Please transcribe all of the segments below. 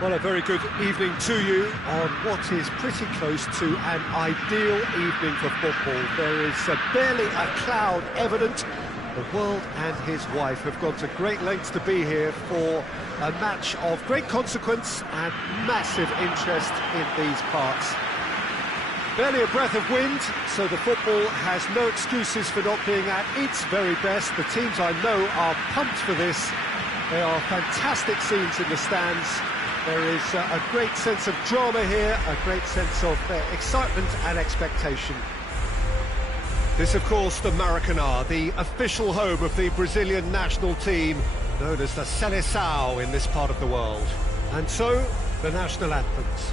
Well, a very good evening to you on what is pretty close to an ideal evening for football. There is barely a cloud evident. The world and his wife have gone to great lengths to be here for a match of great consequence and massive interest in these parts. Barely a breath of wind, so the football has no excuses for not being at its very best. The teams I know are pumped for this. There are fantastic scenes in the stands. There is a great sense of drama here, a great sense of excitement and expectation. This, of course, the Maracanã, the official home of the Brazilian national team, known as the Seleção in this part of the world. And so, the national anthems.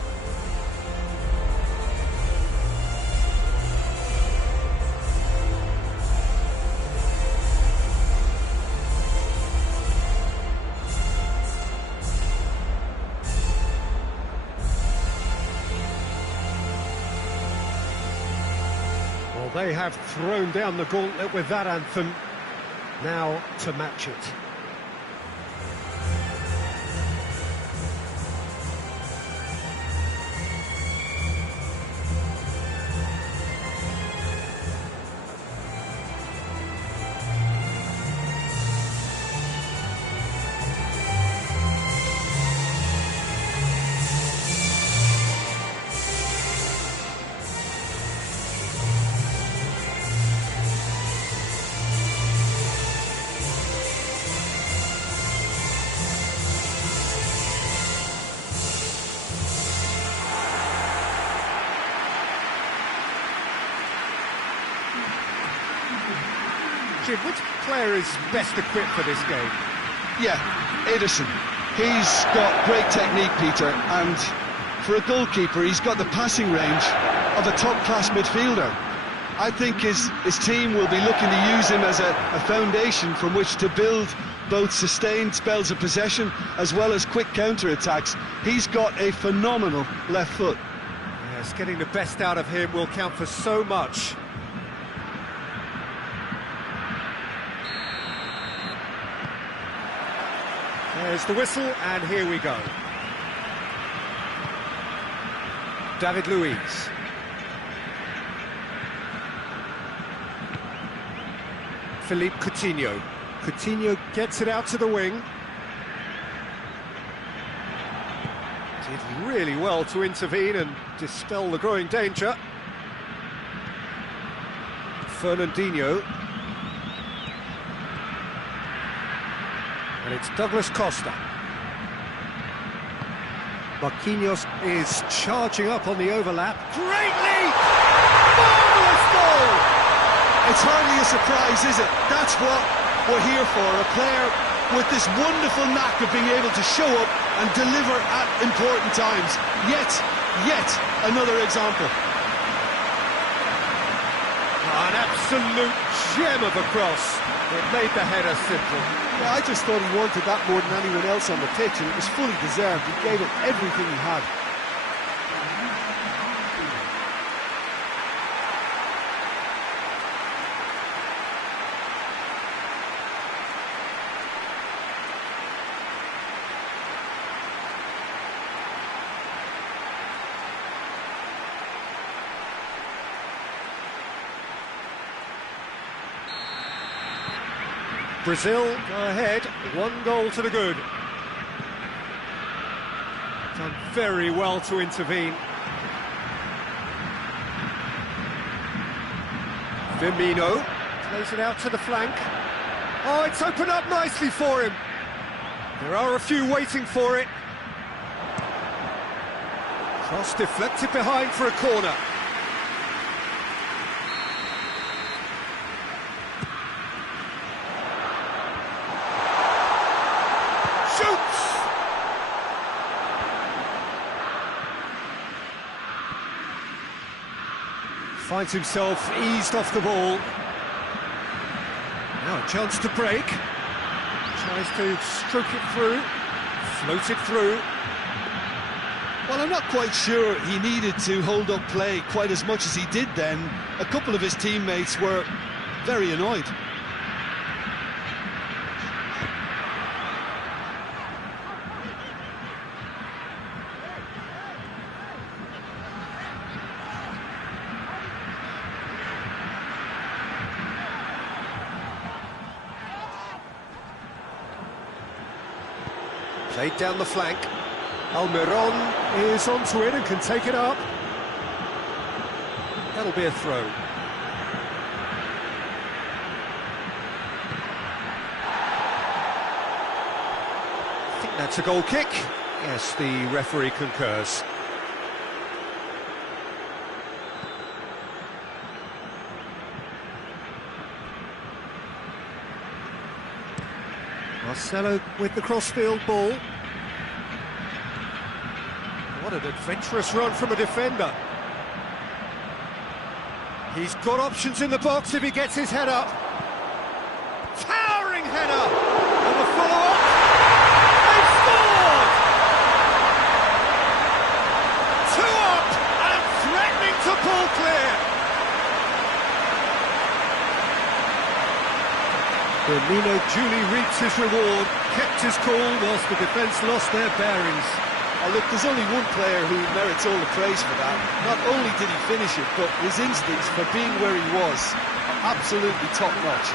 They have thrown down the gauntlet with that anthem. Now to match it. Jim, which player is best equipped for this game? Yeah, Ederson. He's got great technique, Peter, and for a goalkeeper, he's got the passing range of a top-class midfielder. I think his team will be looking to use him as a foundation from which to build both sustained spells of possession as well as quick counter-attacks. He's got a phenomenal left foot. Yes, getting the best out of him will count for so much. There's the whistle, and here we go. David Luiz. Philippe Coutinho. Coutinho gets it out to the wing. Did really well to intervene and dispel the growing danger. Fernandinho. And it's Douglas Costa. Marquinhos is charging up on the overlap. Great leap! Marvellous goal! It's hardly a surprise, is it? That's what we're here for. A player with this wonderful knack of being able to show up and deliver at important times. Yet another example. An absolute gem of a cross. It made the header simple. Yeah, I just thought he wanted that more than anyone else on the pitch, and it was fully deserved. He gave it everything he had. Brazil go ahead, 1 goal to the good. Done very well to intervene. Firmino plays it out to the flank. Oh, it's opened up nicely for him. There are a few waiting for it. Cross deflected behind for a corner. Finds himself eased off the ball. Now a chance to break. Tries to stroke it through, float it through. Well, I'm not quite sure he needed to hold up play quite as much as he did then. A couple of his teammates were very annoyed. Played down the flank. Almiron is onto it and can take it up. That'll be a throw. I think that's a goal kick. Yes, the referee concurs. Marcelo with the crossfield ball. What an adventurous run from a defender. He's got options in the box if he gets his head up. Towering header! And the follow-up. They've scored! 2 up and threatening to pull clear. Firmino duly reaps his reward, kept his cool whilst the defence lost their bearings. Oh, look, there's only one player who merits all the praise for that. Not only did he finish it, but his instincts for being where he was are absolutely top-notch.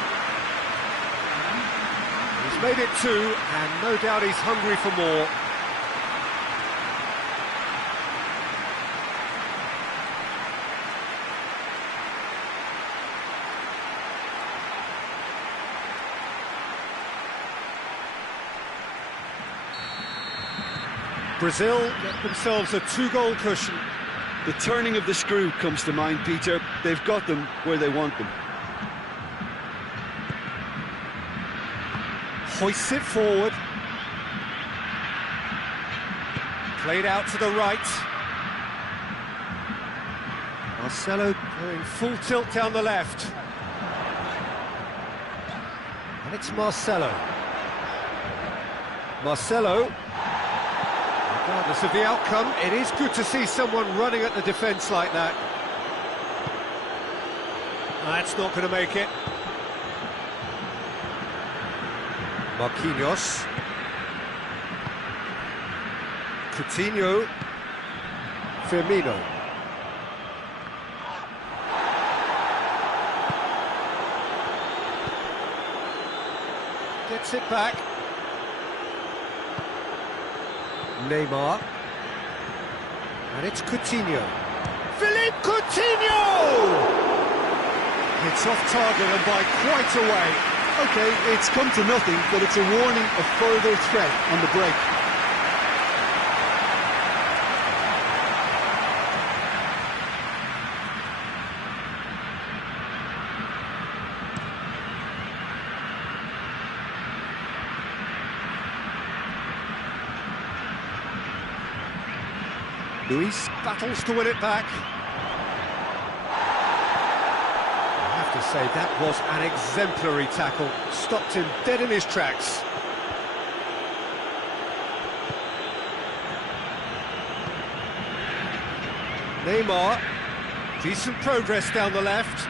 He's made it 2, and no doubt he's hungry for more. Brazil get themselves a 2-goal cushion. The turning of the screw comes to mind, Peter. They've got them where they want them. Hoists it forward. Played out to the right. Marcelo going full tilt down the left. And it's Marcelo. Marcelo. Regardless of the outcome, it is good to see someone running at the defence like that. That's not going to make it. Marquinhos. Coutinho. Firmino. Gets it back. Neymar. And it's Coutinho. Philippe Coutinho! It's off target and by quite a way. OK, it's come to nothing, but it's a warning of further threat on the break. Luis battles to win it back. I have to say, that was an exemplary tackle. Stopped him dead in his tracks. Neymar, decent progress down the left.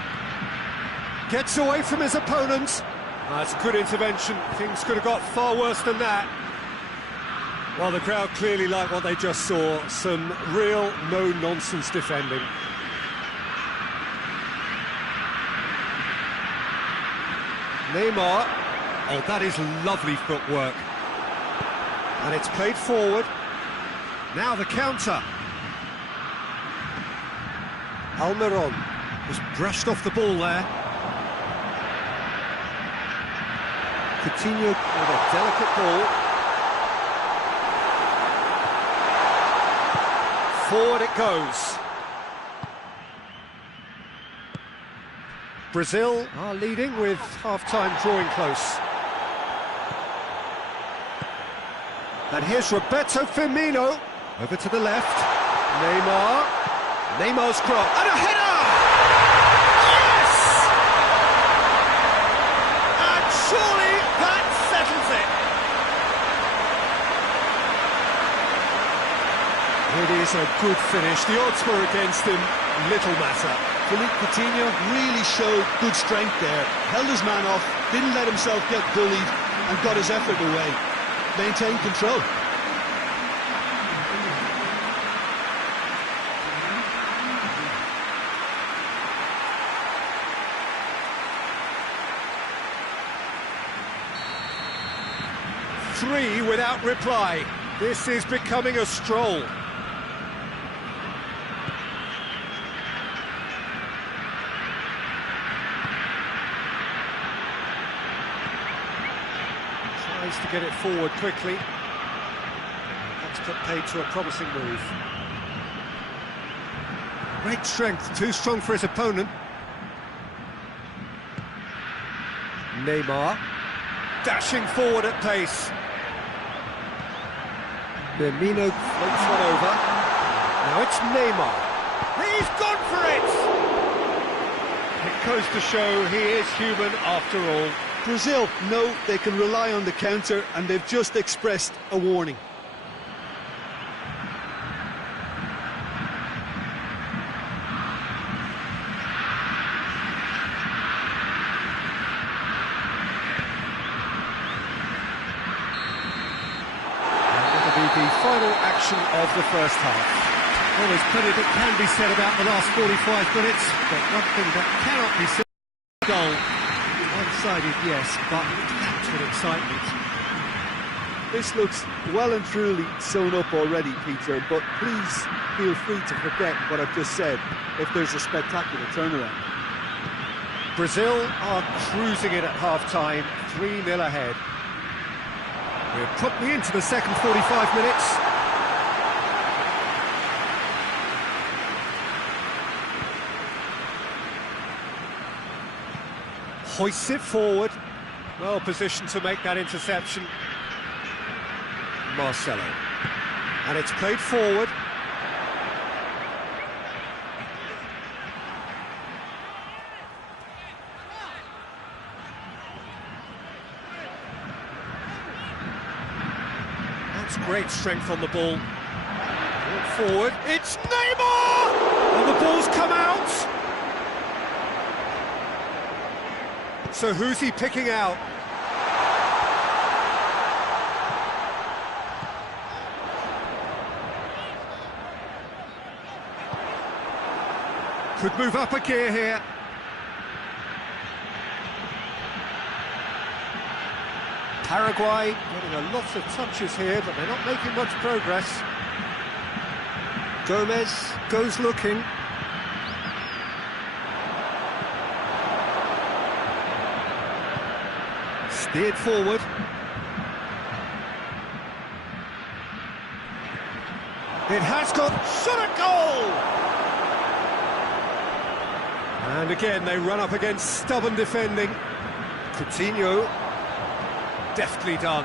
Gets away from his opponents. That's good intervention. Things could have got far worse than that. Well, the crowd clearly like what they just saw. Some real no-nonsense defending. Neymar. Oh, that is lovely footwork. And it's played forward. Now the counter. Almiron was brushed off the ball there. Coutinho with a delicate ball. Forward it goes. Brazil are leading with half-time drawing close. And here's Roberto Firmino. Over to the left. Neymar. Neymar's cross. And a header! Yes! And surely that settles it. It is a good finish. The odds were against him. Little matter. Philippe Coutinho really showed good strength there. Held his man off, didn't let himself get bullied, and got his effort away. Maintained control. 3 without reply. This is becoming a stroll. Tries to get it forward quickly. That's put paid to a promising move. Great strength, too strong for his opponent. Neymar, dashing forward at pace. Firmino floats one over. Now it's Neymar. He's gone for it! It goes to show he is human after all. Brazil know they can rely on the counter, and they've just expressed a warning. The final action of the first half. Well, there's plenty that can be said about the last 45 minutes, but one thing that cannot be said is goal. One-sided, yes, but packed with excitement. This looks well and truly sewn up already, Peter, but please feel free to forget what I've just said if there's a spectacular turnaround. Brazil are cruising it at half-time, 3-0 ahead. We're properly into the second 45 minutes. Hoists it forward. Well positioned to make that interception. Marcelo. And it's played forward. Great strength on the ball. Ball forward. It's Neymar! And the ball's come out. So who's he picking out? Could move up a gear here. Paraguay getting a lot of touches here, but they're not making much progress. Gomez goes looking. Steered forward. It has got shot at goal! And again, they run up against stubborn defending. Coutinho. Deftly done.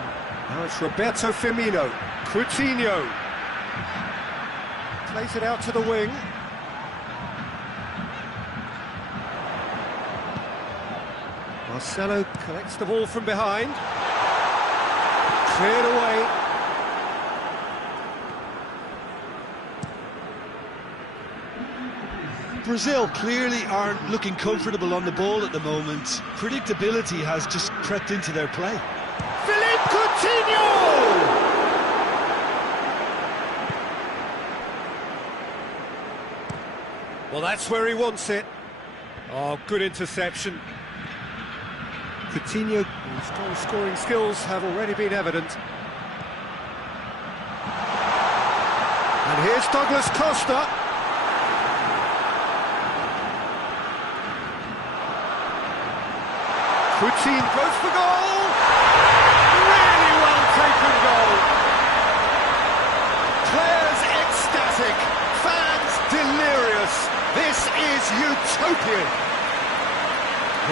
Now it's Roberto Firmino. Coutinho. Plays it out to the wing. Marcelo collects the ball from behind. Cleared away. Brazil clearly aren't looking comfortable on the ball at the moment. Predictability has just crept into their play. Coutinho! Well, that's where he wants it. Oh, good interception. Coutinho, whose goal-scoring skills have already been evident. And here's Douglas Costa. Coutinho goes for goal! Taken goal. Players ecstatic, fans delirious. This is utopian.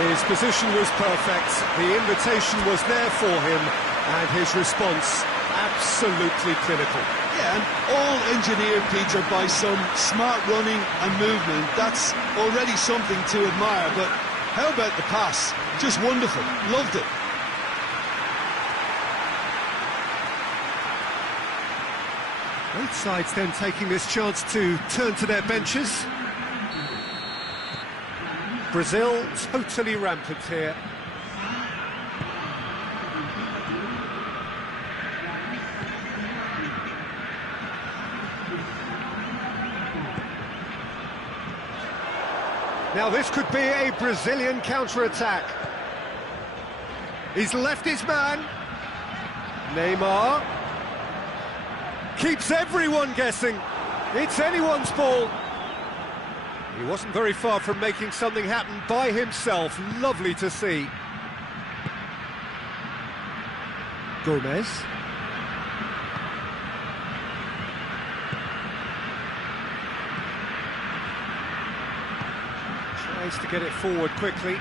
His position was perfect, the invitation was there for him, and his response absolutely clinical. Yeah, and all engineered, Peter, by some smart running and movement. That's already something to admire, but how about the pass? Just wonderful, loved it. Both sides then taking this chance to turn to their benches. Brazil totally rampant here. Now this could be a Brazilian counter-attack. He's left his man. Neymar keeps everyone guessing. It's anyone's ball. He wasn't very far from making something happen by himself. Lovely to see. Gomez. Tries to get it forward quickly.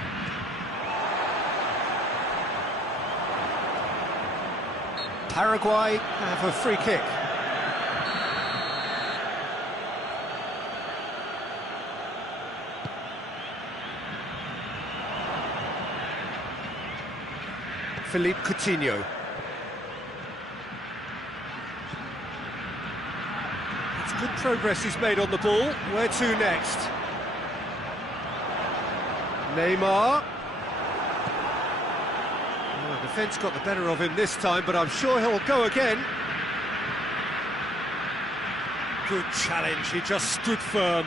Paraguay have a free kick. Philippe Coutinho. It's good progress he's made on the ball. Where to next? Neymar. Oh, the defence got the better of him this time, but I'm sure he'll go again. Good challenge, he just stood firm.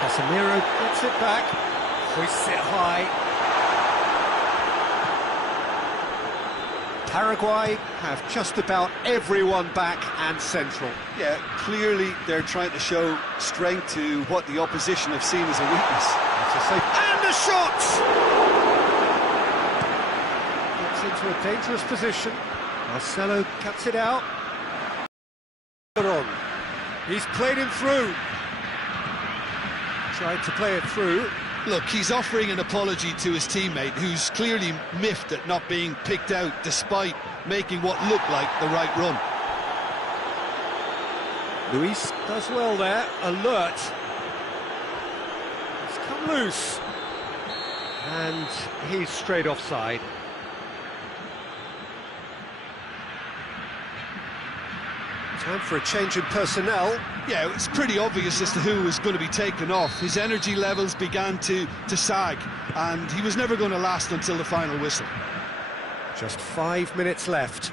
Casemiro gets it back, hoists it high. Paraguay have just about everyone back and central. Yeah, clearly they're trying to show strength to what the opposition have seen as a weakness. That's a safe. And a shot! Gets into a dangerous position. Marcelo cuts it out. He's played him through. Tried to play it through. Look, he's offering an apology to his teammate, who's clearly miffed at not being picked out despite making what looked like the right run. Luis does well there, alert. He's come loose. And he's straight offside. Time for a change in personnel. Yeah, it's pretty obvious as to who was going to be taken off. His energy levels began to sag, and he was never going to last until the final whistle. Just 5 minutes left.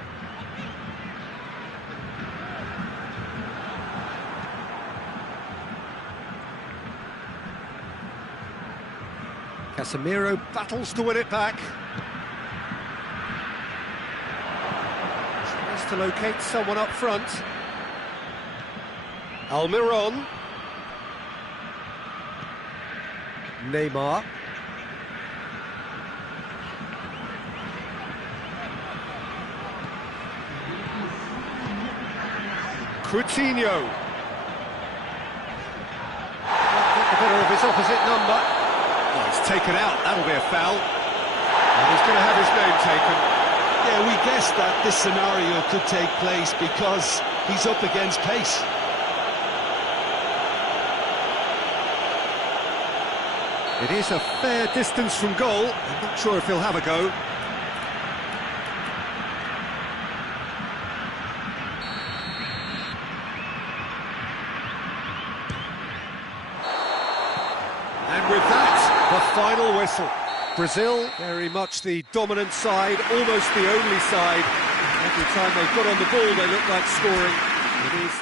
Casemiro battles to win it back. Tries to locate someone up front. Almiron. Neymar. Coutinho. Got the better of his opposite number. Oh, he's taken out. That'll be a foul. And he's going to have his name taken. Yeah, we guessed that this scenario could take place because he's up against pace. It is a fair distance from goal. I'm not sure if he'll have a go. And with that, the final whistle. Brazil, very much the dominant side, almost the only side. Every time they got on the ball, they looked like scoring. It is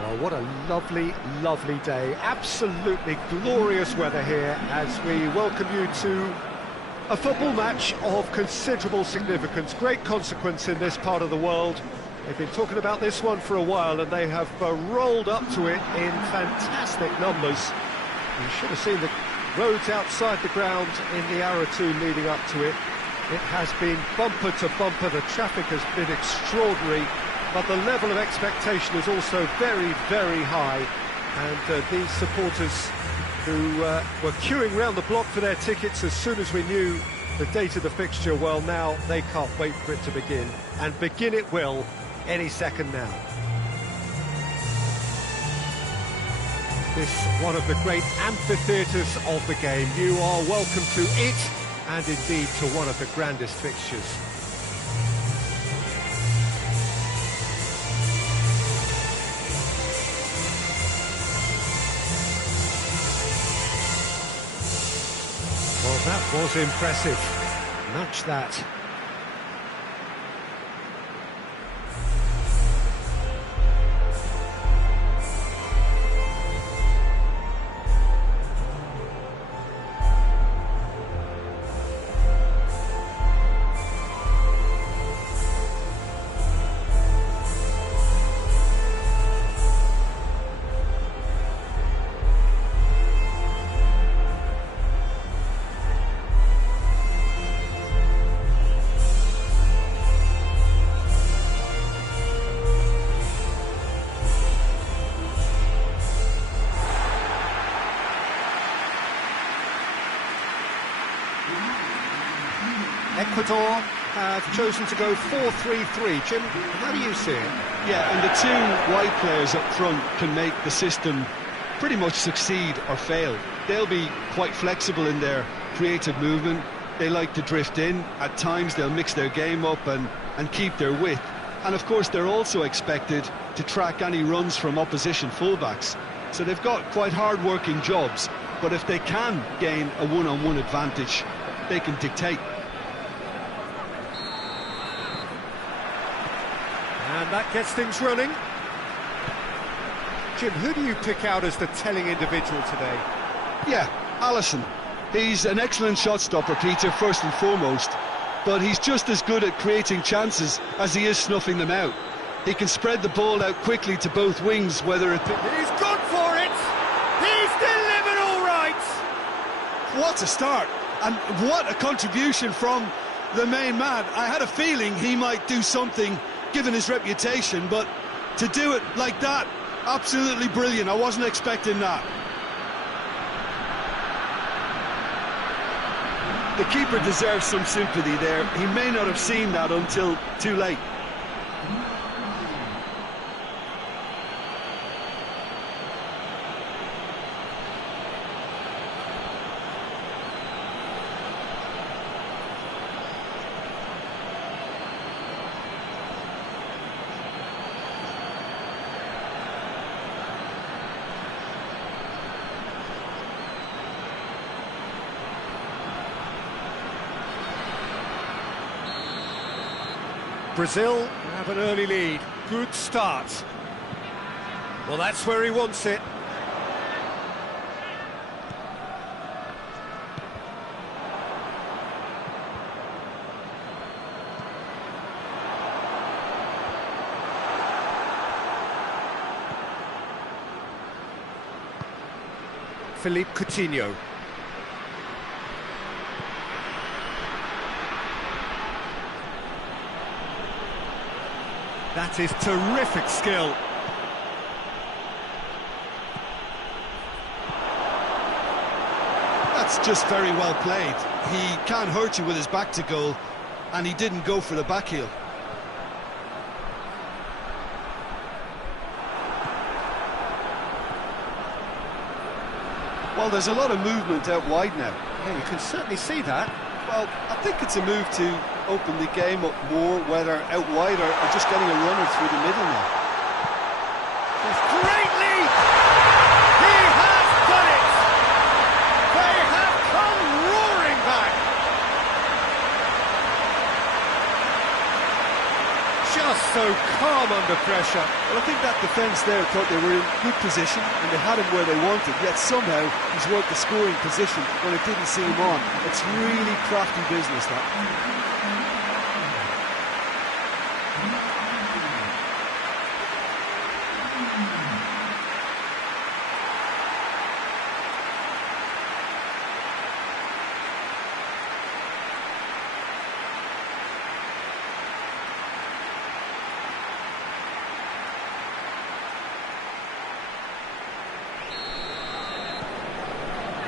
Well, what a lovely, lovely day. Absolutely glorious weather here as we welcome you to a football match of considerable significance, great consequence in this part of the world. They've been talking about this one for a while and they have rolled up to it in fantastic numbers. You should have seen the roads outside the ground in the hour or two leading up to it. It has been bumper to bumper, the traffic has been extraordinary, but the level of expectation is also very, very high. And these supporters who were queuing round the block for their tickets as soon as we knew the date of the fixture, well, now they can't wait for it to begin. And begin it will any second now. This one of the great amphitheatres of the game. You are welcome to it, and indeed to one of the grandest fixtures. Well, that was impressive. Match that. Ecuador have chosen to go 4-3-3. Jim, how do you see it? Yeah, and the two wide players up front can make the system pretty much succeed or fail. They'll be quite flexible in their creative movement. They like to drift in. At times they'll mix their game up and keep their width. And of course they're also expected to track any runs from opposition fullbacks. So they've got quite hard-working jobs, but if they can gain a one-on-one advantage, they can dictate. And that gets things running. Jim, who do you pick out as the telling individual today? Yeah, Alisson. He's an excellent shot stopper, Peter, first and foremost, but he's just as good at creating chances as he is snuffing them out. He can spread the ball out quickly to both wings, whether it... He's gone for it! He's delivered all right! What a start, and what a contribution from the main man. I had a feeling he might do something given his reputation, but to do it like that, absolutely brilliant. I wasn't expecting that. The keeper deserves some sympathy there. He may not have seen that until too late. Brazil have an early lead. Good start. Well, that's where he wants it. Philippe Coutinho. That is terrific skill. That's just very well played. He can't hurt you with his back to goal, and he didn't go for the back heel. Well, there's a lot of movement out wide now. Yeah, you can certainly see that. Well, I think it's a move to open the game up more, whether out wide or just getting a runner through the middle now. It's great lead! He has done it! They have come roaring back! just so calm under pressure. Well, I think that defence there thought they were in good position and they had him where they wanted, yet somehow he's worked the scoring position when it didn't see him on. It's really crafty business, that.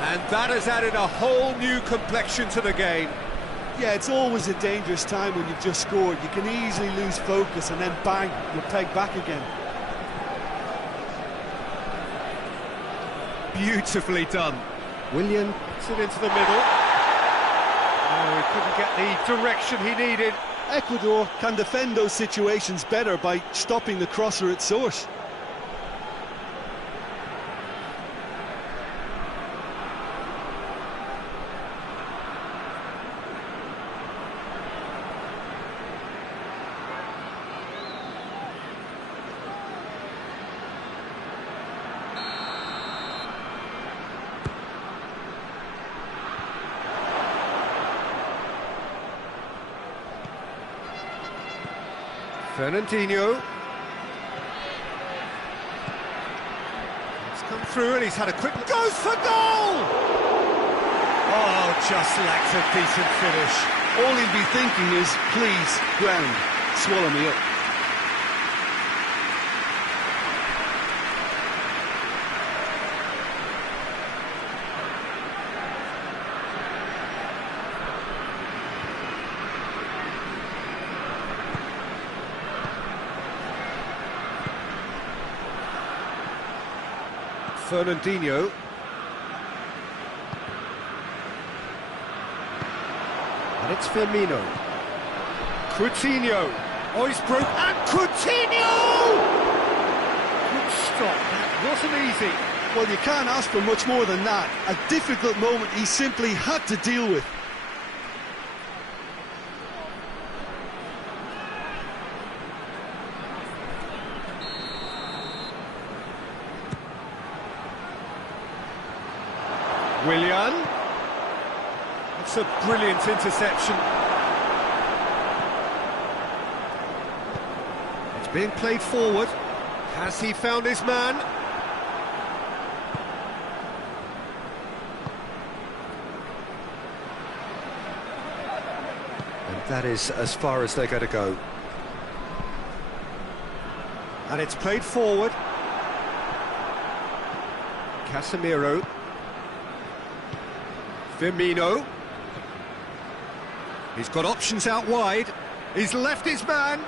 And that has added a whole new complexion to the game. Yeah, it's always a dangerous time when you've just scored. You can easily lose focus and then bang, you're pegged back again. Beautifully done. Willian puts it into the middle. Oh, he couldn't get the direction he needed. Ecuador can defend those situations better by stopping the crosser at source. Fernandinho. He's come through and he's had a quick... Goes for goal! Oh, just lacks a decent finish. All he'll be thinking is, please, ground, swallow me up. Fernandinho. And it's Firmino. Coutinho. Oh, he's broke. And Coutinho! Good stop. That wasn't easy. Well, you can't ask for much more than that. A difficult moment he simply had to deal with. Willian. It's a brilliant interception. It's being played forward. Has he found his man? And that is as far as they're going to go. And it's played forward. Casemiro. Firmino. He's got options out wide. He's left his man.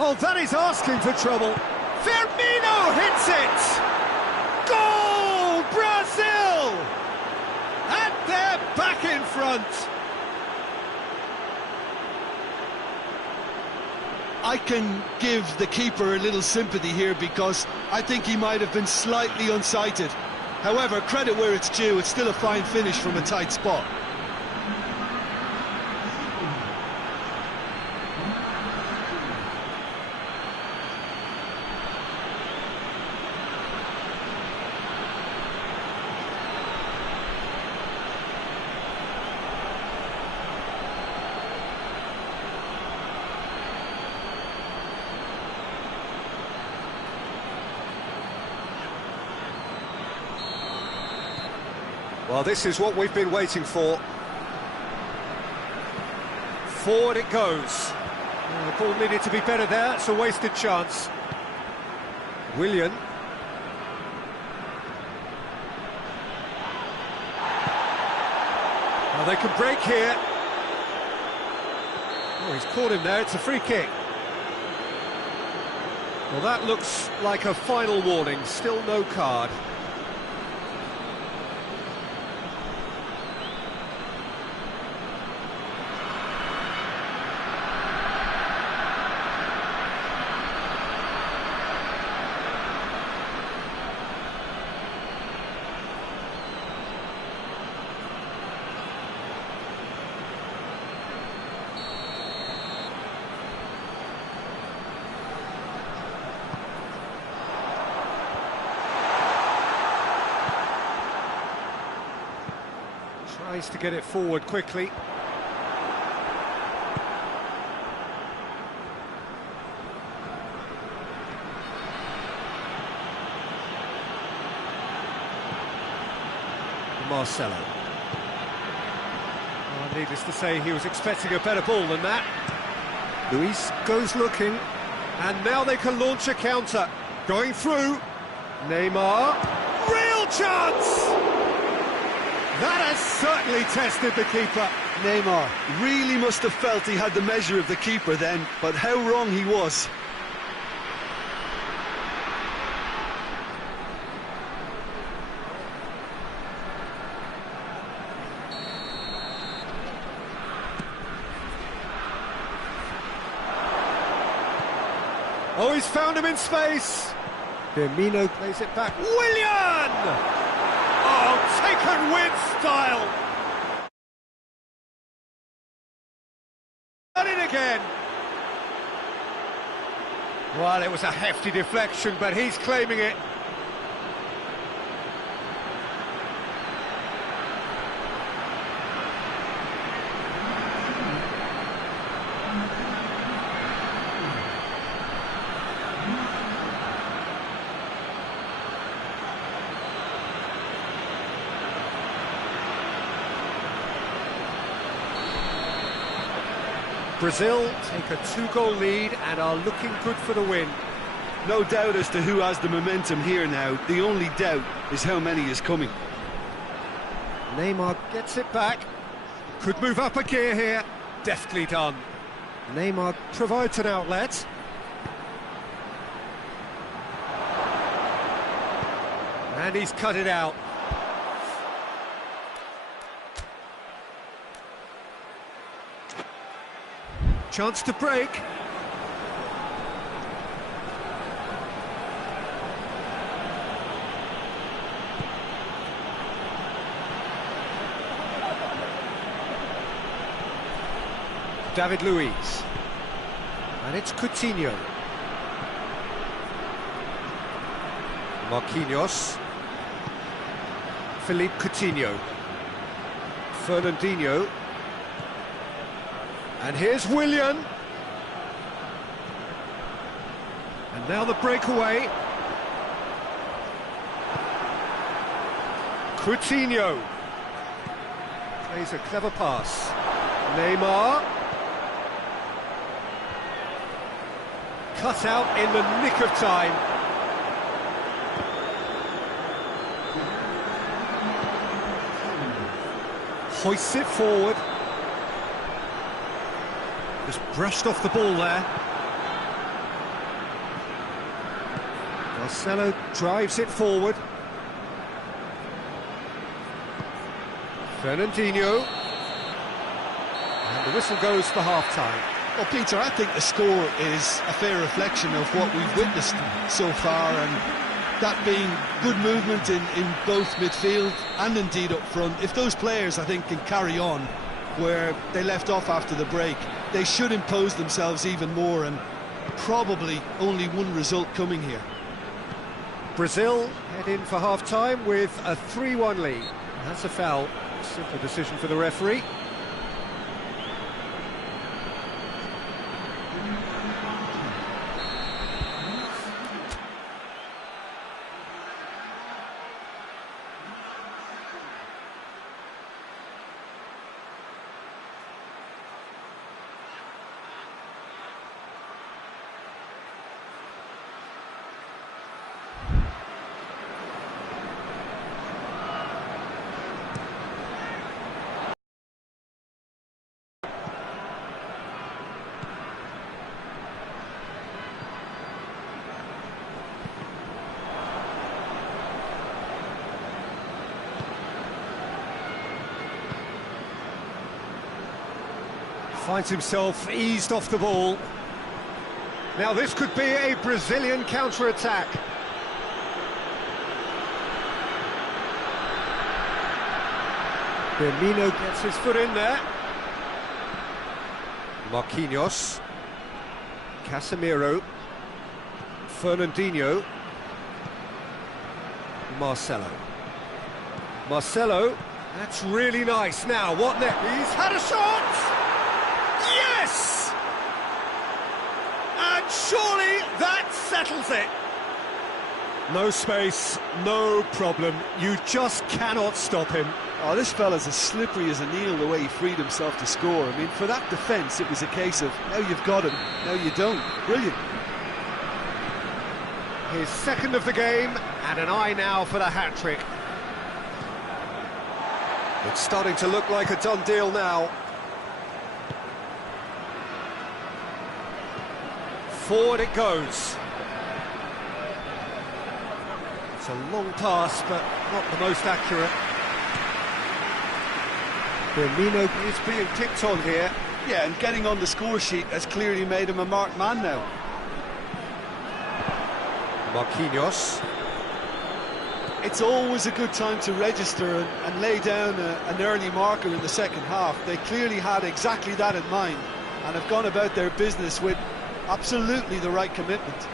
Oh, that is asking for trouble. Firmino hits it! Goal, Brazil! And they're back in front. I can give the keeper a little sympathy here because I think he might have been slightly unsighted. However, credit where it's due, it's still a fine finish from a tight spot. Well, this is what we've been waiting for. Forward it goes. Oh, the ball needed to be better there. It's a wasted chance. Willian. Now they can break here. Oh, he's caught him there. It's a free kick. Well, that looks like a final warning. Still no card. Tries to get it forward quickly. Marcelo. Oh, needless to say, he was expecting a better ball than that. Luis goes looking, and now they can launch a counter. Going through. Neymar. Real chance! That has certainly tested the keeper. Neymar really must have felt he had the measure of the keeper then, but how wrong he was. Oh, he's found him in space. Firmino plays it back. Willian! Oh, taken with style. Done it again. Well, it was a hefty deflection, but he's claiming it. Brazil take a 2-goal lead and are looking good for the win. No doubt as to who has the momentum here now. The only doubt is how many is coming. Neymar gets it back. Could move up a gear here. Deftly done. Neymar provides an outlet. And he's cut it out. Chance to break. David Luiz. And it's Coutinho. Marquinhos. Philippe Coutinho. Fernandinho. And here's Willian. And now the breakaway. Coutinho. Plays a clever pass. Neymar. Cut out in the nick of time. Hoists it forward. Just brushed off the ball there. Marcelo drives it forward. Fernandinho. And the whistle goes for half-time. Well, Peter, I think the score is a fair reflection of what we've witnessed so far, and that being good movement in both midfield and indeed up front. If those players, I think, can carry on where they left off after the break, they should impose themselves even more, and probably only one result coming here. Brazil head in for half-time with a 3-1 lead. That's a foul. Simple decision for the referee. Finds himself eased off the ball. Now this could be a Brazilian counter-attack. Firmino gets his foot in there. Marquinhos. Casemiro. Fernandinho. Marcelo. Marcelo That's really nice. Now, what next? He's had a shot! Yes! And surely that settles it. No space, no problem. You just cannot stop him. Oh, this fella's as slippery as an eel the way he freed himself to score. I mean, for that defence, it was a case of, now you've got him, now you don't. Brilliant. His second of the game, and an eye now for the hat-trick. It's starting to look like a done deal now. Forward it goes. It's a long pass, but not the most accurate. Firmino is being picked on here. Yeah, and getting on the score sheet has clearly made him a marked man now. Marquinhos. It's always a good time to register and lay down an early marker in the second half. They clearly had exactly that in mind and have gone about their business with absolutely the right commitment.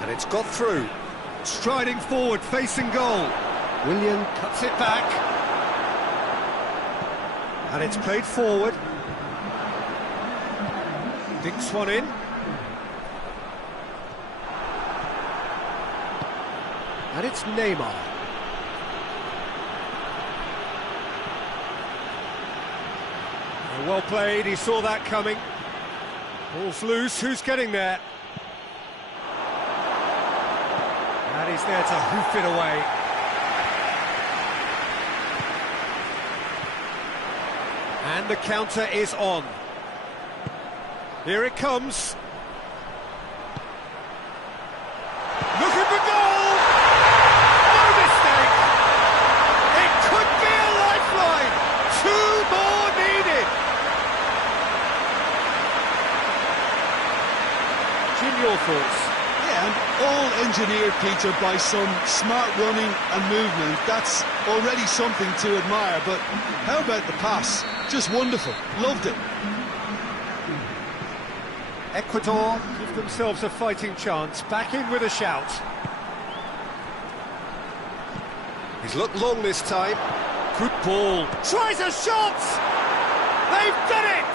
And it's got through. Striding forward, facing goal. Willian cuts it back. And it's played forward. Dinks one in. And it's Neymar. Well played, he saw that coming. Ball's loose, who's getting there? And he's there to hoof it away. And the counter is on. Here it comes. Looking for goal! No mistake! It could be a lifeline! 2 more needed! Jim, your thoughts? Yeah, and all engineered, Peter, by some smart running and movement. That's already something to admire, but how about the pass? Just wonderful. Loved it. Ecuador give themselves a fighting chance. Back in with a shout. He's looked long this time. Good ball. Tries a shot! They've done it!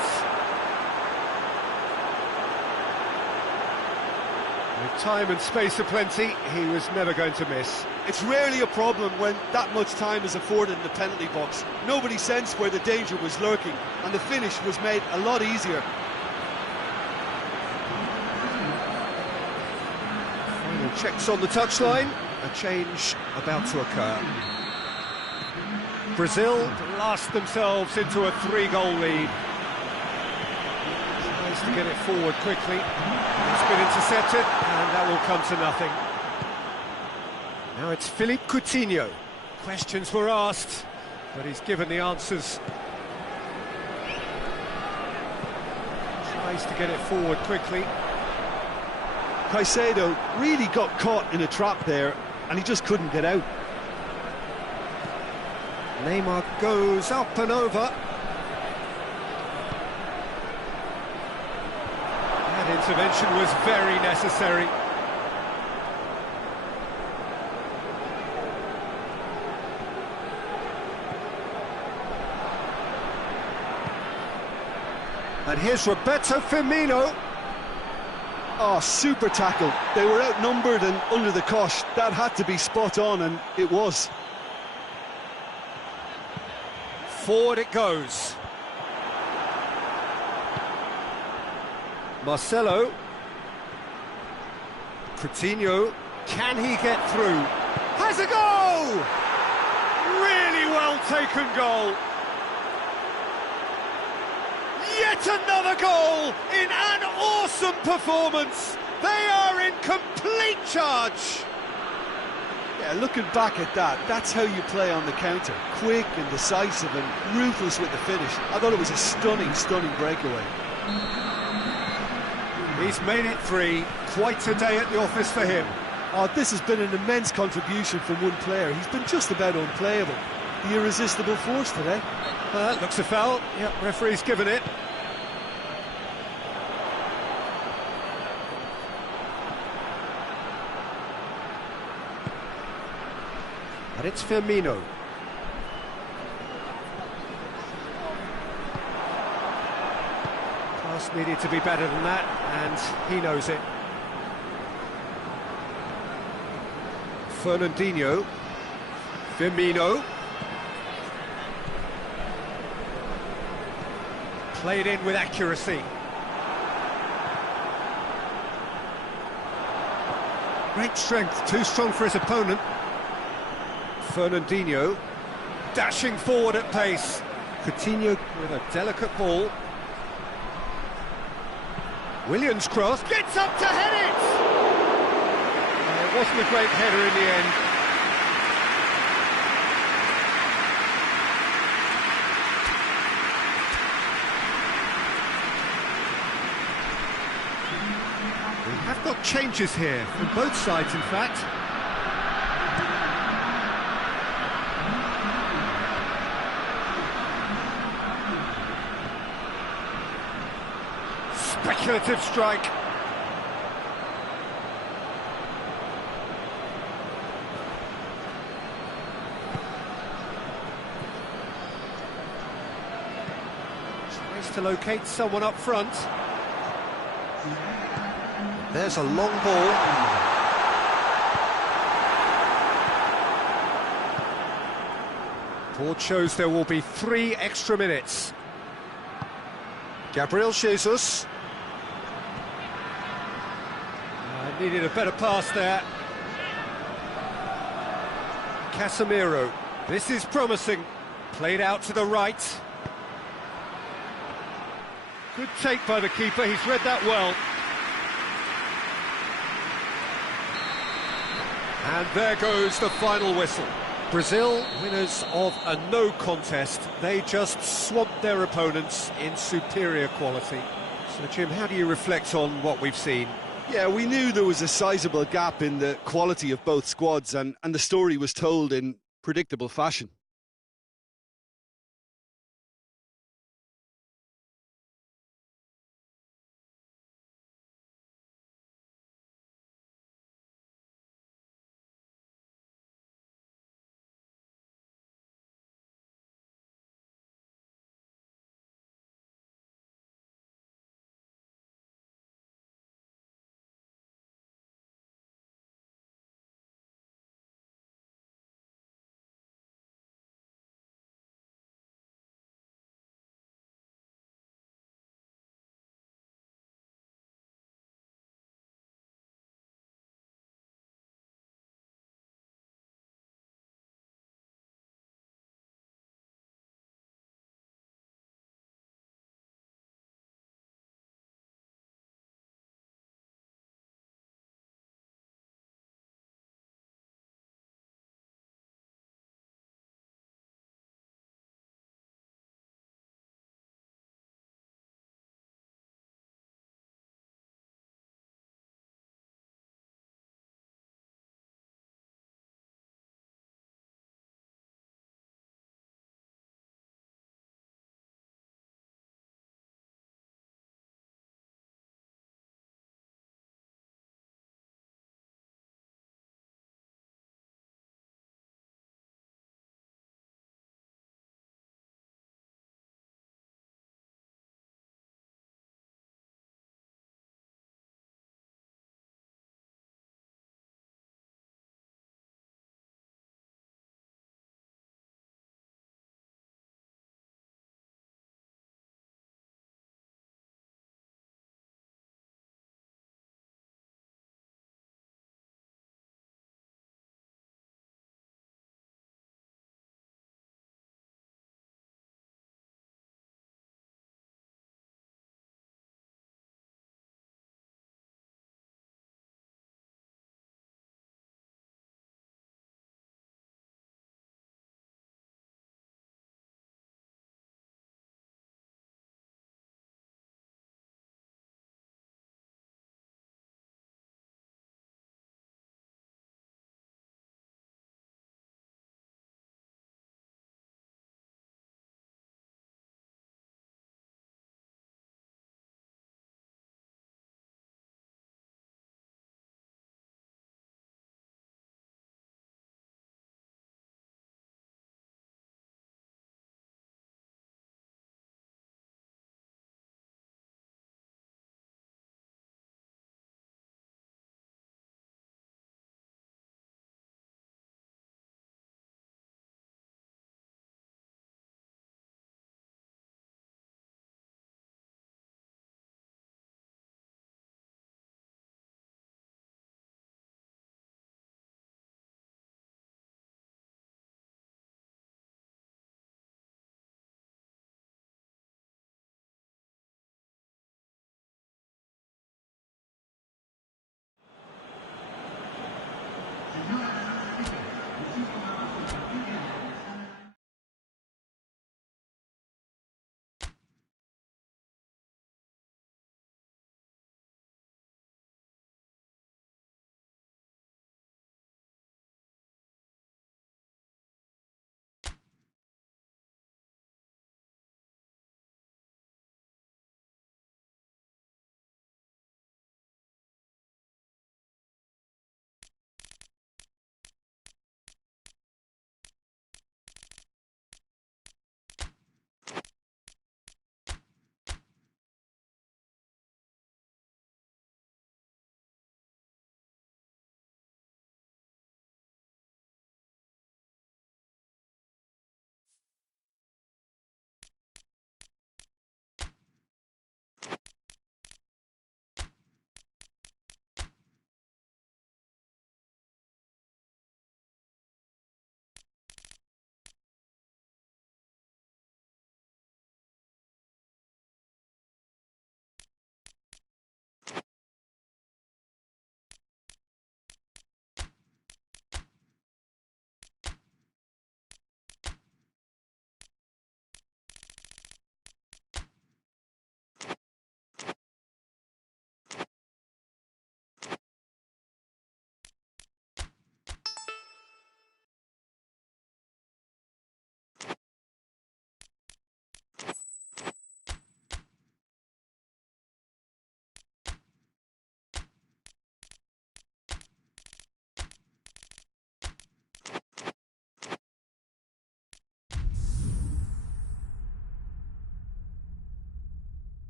With time and space aplenty, he was never going to miss. It's rarely a problem when that much time is afforded in the penalty box. Nobody sensed where the danger was lurking, and the finish was made a lot easier. Final checks on the touchline. A change about to occur. Brazil blast themselves into a 3-goal lead. Tries to get it forward quickly. It's been intercepted, and that will come to nothing. Now it's Philippe Coutinho. Questions were asked, but he's given the answers. Tries to get it forward quickly. Caicedo really got caught in a trap there, and he just couldn't get out. Neymar goes up and over. That intervention was very necessary. And here's Roberto Firmino. Oh, super tackle. They were outnumbered and under the cosh. That had to be spot on, and it was. Forward it goes. Marcelo. Coutinho. Can he get through? Has a goal! Really well taken goal. Yet another goal in an awesome performance. They are in complete charge. Yeah, looking back at that, that's how you play on the counter. Quick and decisive and ruthless with the finish. I thought it was a stunning, stunning breakaway. He's made it 3. Quite a day at the office for him. Oh, this has been an immense contribution from one player. He's been just about unplayable. The irresistible force today. Looks a foul. Yep, referee's given it. And it's Firmino. needed to be better than that, and he knows it. Fernandinho, Firmino. Played in with accuracy. Great strength, too strong for his opponent. Fernandinho, dashing forward at pace. Coutinho with a delicate ball. Williams cross, gets up to head it! It wasn't a great header in the end. We have got changes here, from both sides in fact. Speculative strike. Tries to locate someone up front. There's a long ball. Board shows there will be 3 extra minutes. Gabriel Jesus. Needed a better pass there. Casemiro. This is promising. Played out to the right. Good take by the keeper, he's read that well. And there goes the final whistle. Brazil, winners of a no contest. They just swamped their opponents in superior quality. So, Jim, how do you reflect on what we've seen? Yeah, we knew there was a sizable gap in the quality of both squads, and the story was told in predictable fashion.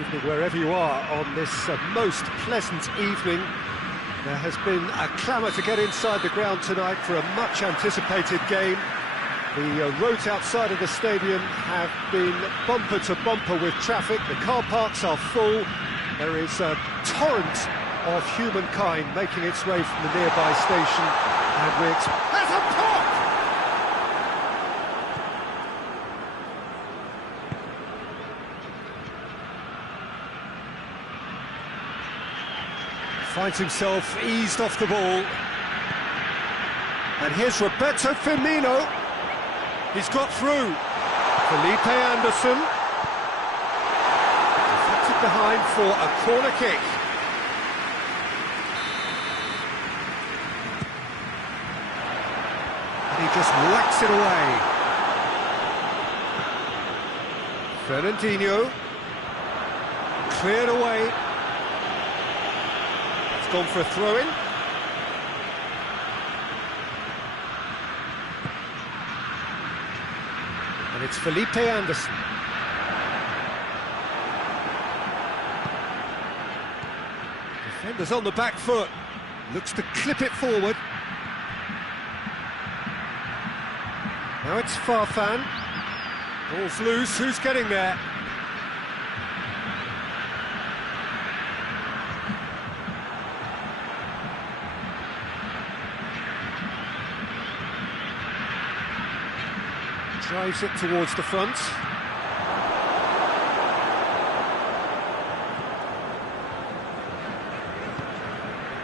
Evening wherever you are on this most pleasant evening. There has been a clamour to get inside the ground tonight for a much anticipated game. The roads outside of the stadium have been bumper to bumper with traffic. The car parks are full. There is a torrent of humankind making its way from the nearby station, and we there's a pop! Finds himself eased off the ball. And here's Roberto Firmino. He's got through. Felipe Anderson. Deflected behind for a corner kick. And he just whacks it away. Fernandinho. Cleared away. It's gone for a throw-in. And it's Felipe Anderson. Defender's on the back foot. Looks to clip it forward. Now it's Farfan. Ball's loose. Who's getting there? Drives it towards the front.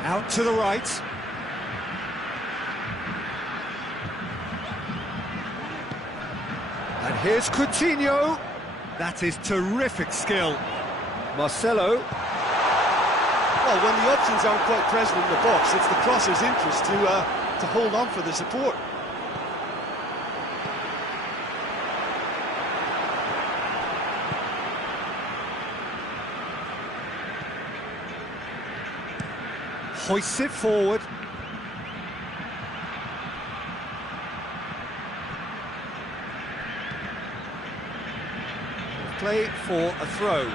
Out to the right. And here's Coutinho. That is terrific skill. Marcelo. Well, when the options aren't quite present in the box, it's the crosser's interest to hold on for the support. Hoists it forward. Play for a throw.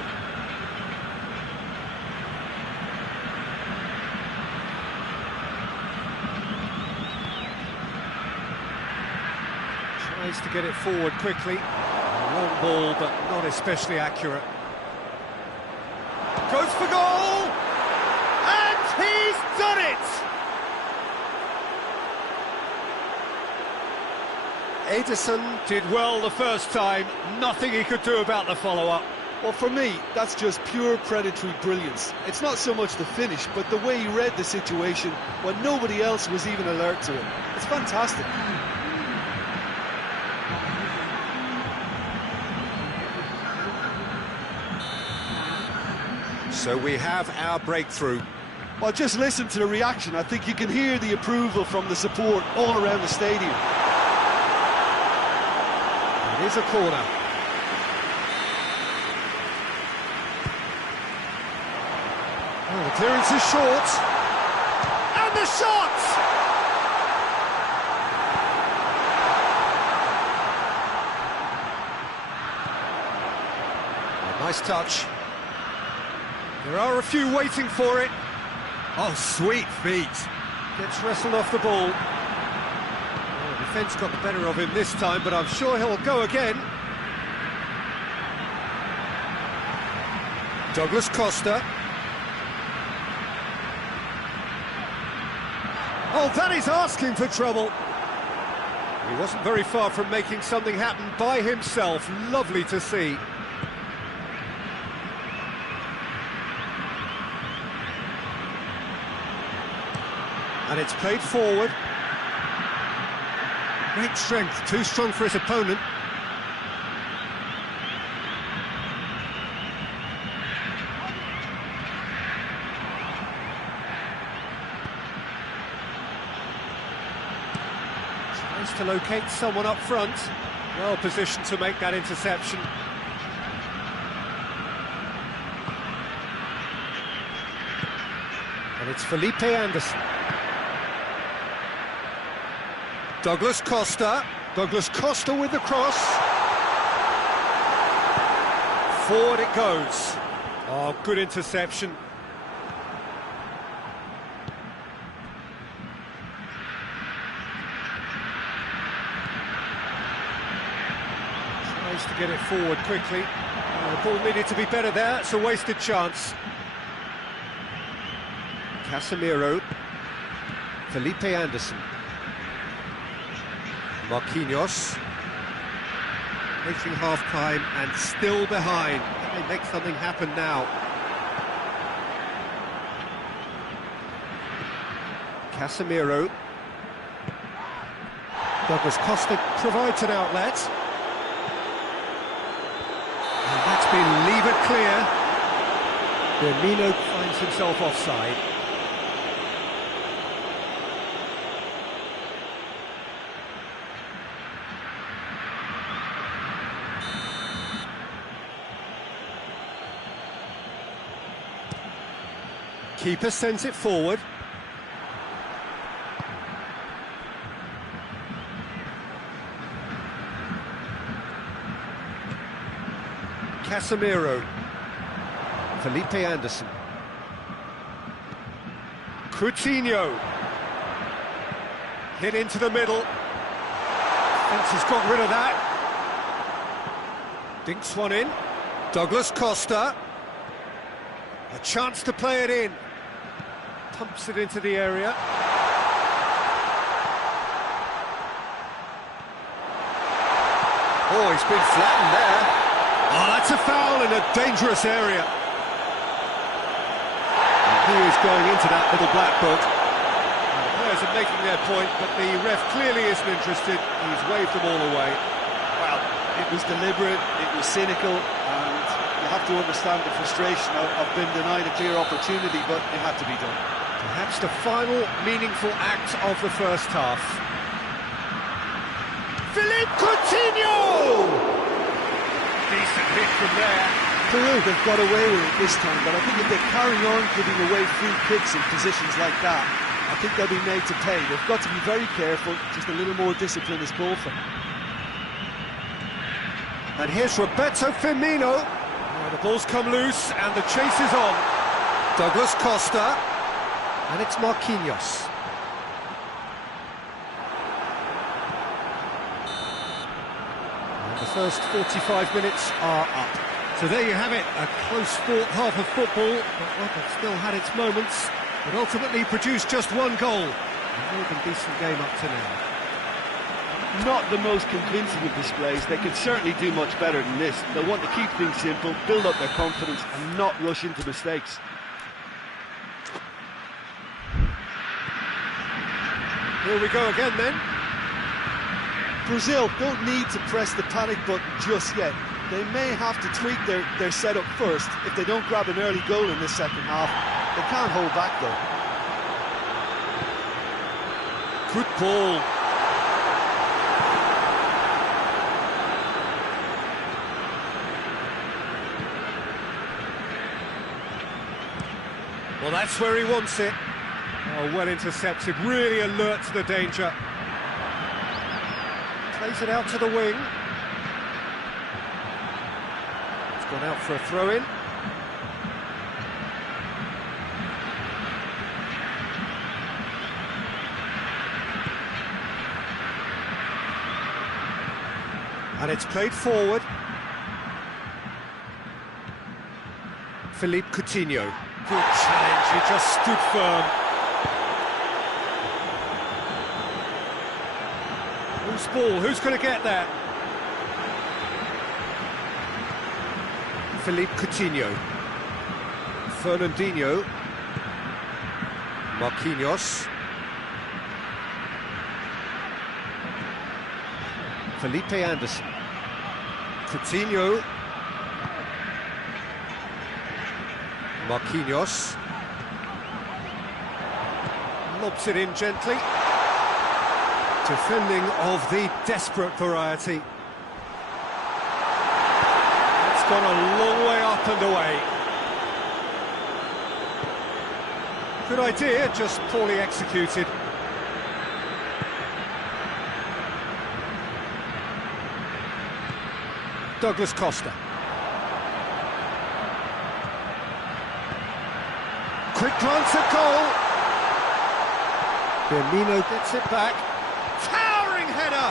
Tries to get it forward quickly. A long ball, but not especially accurate. Goes for goal! He's done it! Edison did well the first time, nothing he could do about the follow-up. Well, for me, that's just pure predatory brilliance. It's not so much the finish, but the way he read the situation when nobody else was even alert to it. It's fantastic. So we have our breakthrough. Well, just listen to the reaction. I think you can hear the approval from the support all around the stadium. It is a corner. Well, the clearance is short. And the shot! A nice touch. There are a few waiting for it. Oh, sweet feet. Gets wrestled off the ball. Well, the defence got the better of him this time, but I'm sure he'll go again. Douglas Costa. Oh, that is asking for trouble. He wasn't very far from making something happen by himself. Lovely to see. And it's played forward. Great strength, too strong for his opponent. Tries to locate someone up front. Well positioned to make that interception. And it's Felipe Anderson. Douglas Costa. Douglas Costa with the cross. Forward it goes. Oh, good interception. Tries to get it forward quickly. The ball needed to be better there. It's a wasted chance. Casemiro. Felipe Anderson. Marquinhos. Reaching half-time and still behind. Can they make something happen now? Casemiro. Douglas Costa provides an outlet. And that's been levered clear. Firmino finds himself offside. Keeper sends it forward. Casemiro. Felipe Anderson. Coutinho. Hit into the middle. Thinks he's got rid of that. Dinks one in. Douglas Costa. A chance to play it in. Pumps it into the area. Oh, he's been flattened there. Oh, that's a foul in a dangerous area. And he is going into that little black book. And the players are making their point, but the ref clearly isn't interested. He's waved them all away. Well, it was deliberate, it was cynical, and you have to understand the frustration of being denied a clear opportunity, but it had to be done. Perhaps the final meaningful act of the first half. Philippe Coutinho! Decent hit from there. Peru, they've got away with it this time, but I think if they carry on giving away free kicks in positions like that, I think they'll be made to pay. They've got to be very careful, just a little more discipline is called for. And here's Roberto Firmino. Oh, the ball's come loose and the chase is on. Douglas Costa. And it's Marquinhos. And the first 45 minutes are up. So there you have it, a close-fought half of football, but well, it still had its moments, but ultimately produced just one goal. A more than decent game up to now. Not the most convincing of displays. They could certainly do much better than this. They'll want to keep things simple, build up their confidence, and not rush into mistakes. Here we go again then. Brazil don't need to press the panic button just yet. They may have to tweak their setup first. If they don't grab an early goal in this second half, they can't hold back though. Good ball. Well, that's where he wants it. Oh, well intercepted, really alert to the danger. Plays it out to the wing. It's gone out for a throw-in. And it's played forward. Philippe Coutinho. Good challenge, he just stood firm. Who's ball? Who's going to get that? Philippe Coutinho. Fernandinho. Marquinhos. Felipe Anderson. Coutinho. Marquinhos. Lobs it in gently. Defending of the desperate variety. It's gone a long way up and away. Good idea, just poorly executed. Douglas Costa. quick glance at goal. Firmino gets it back. Towering header!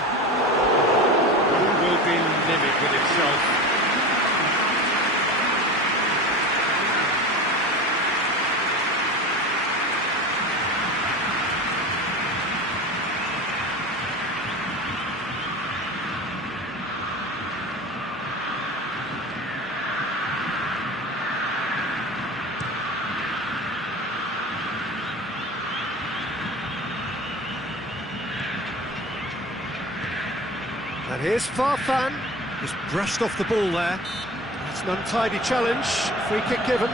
He will be limit with himself. And here's Farfan, just brushed off the ball there. It's an untidy challenge, free kick given.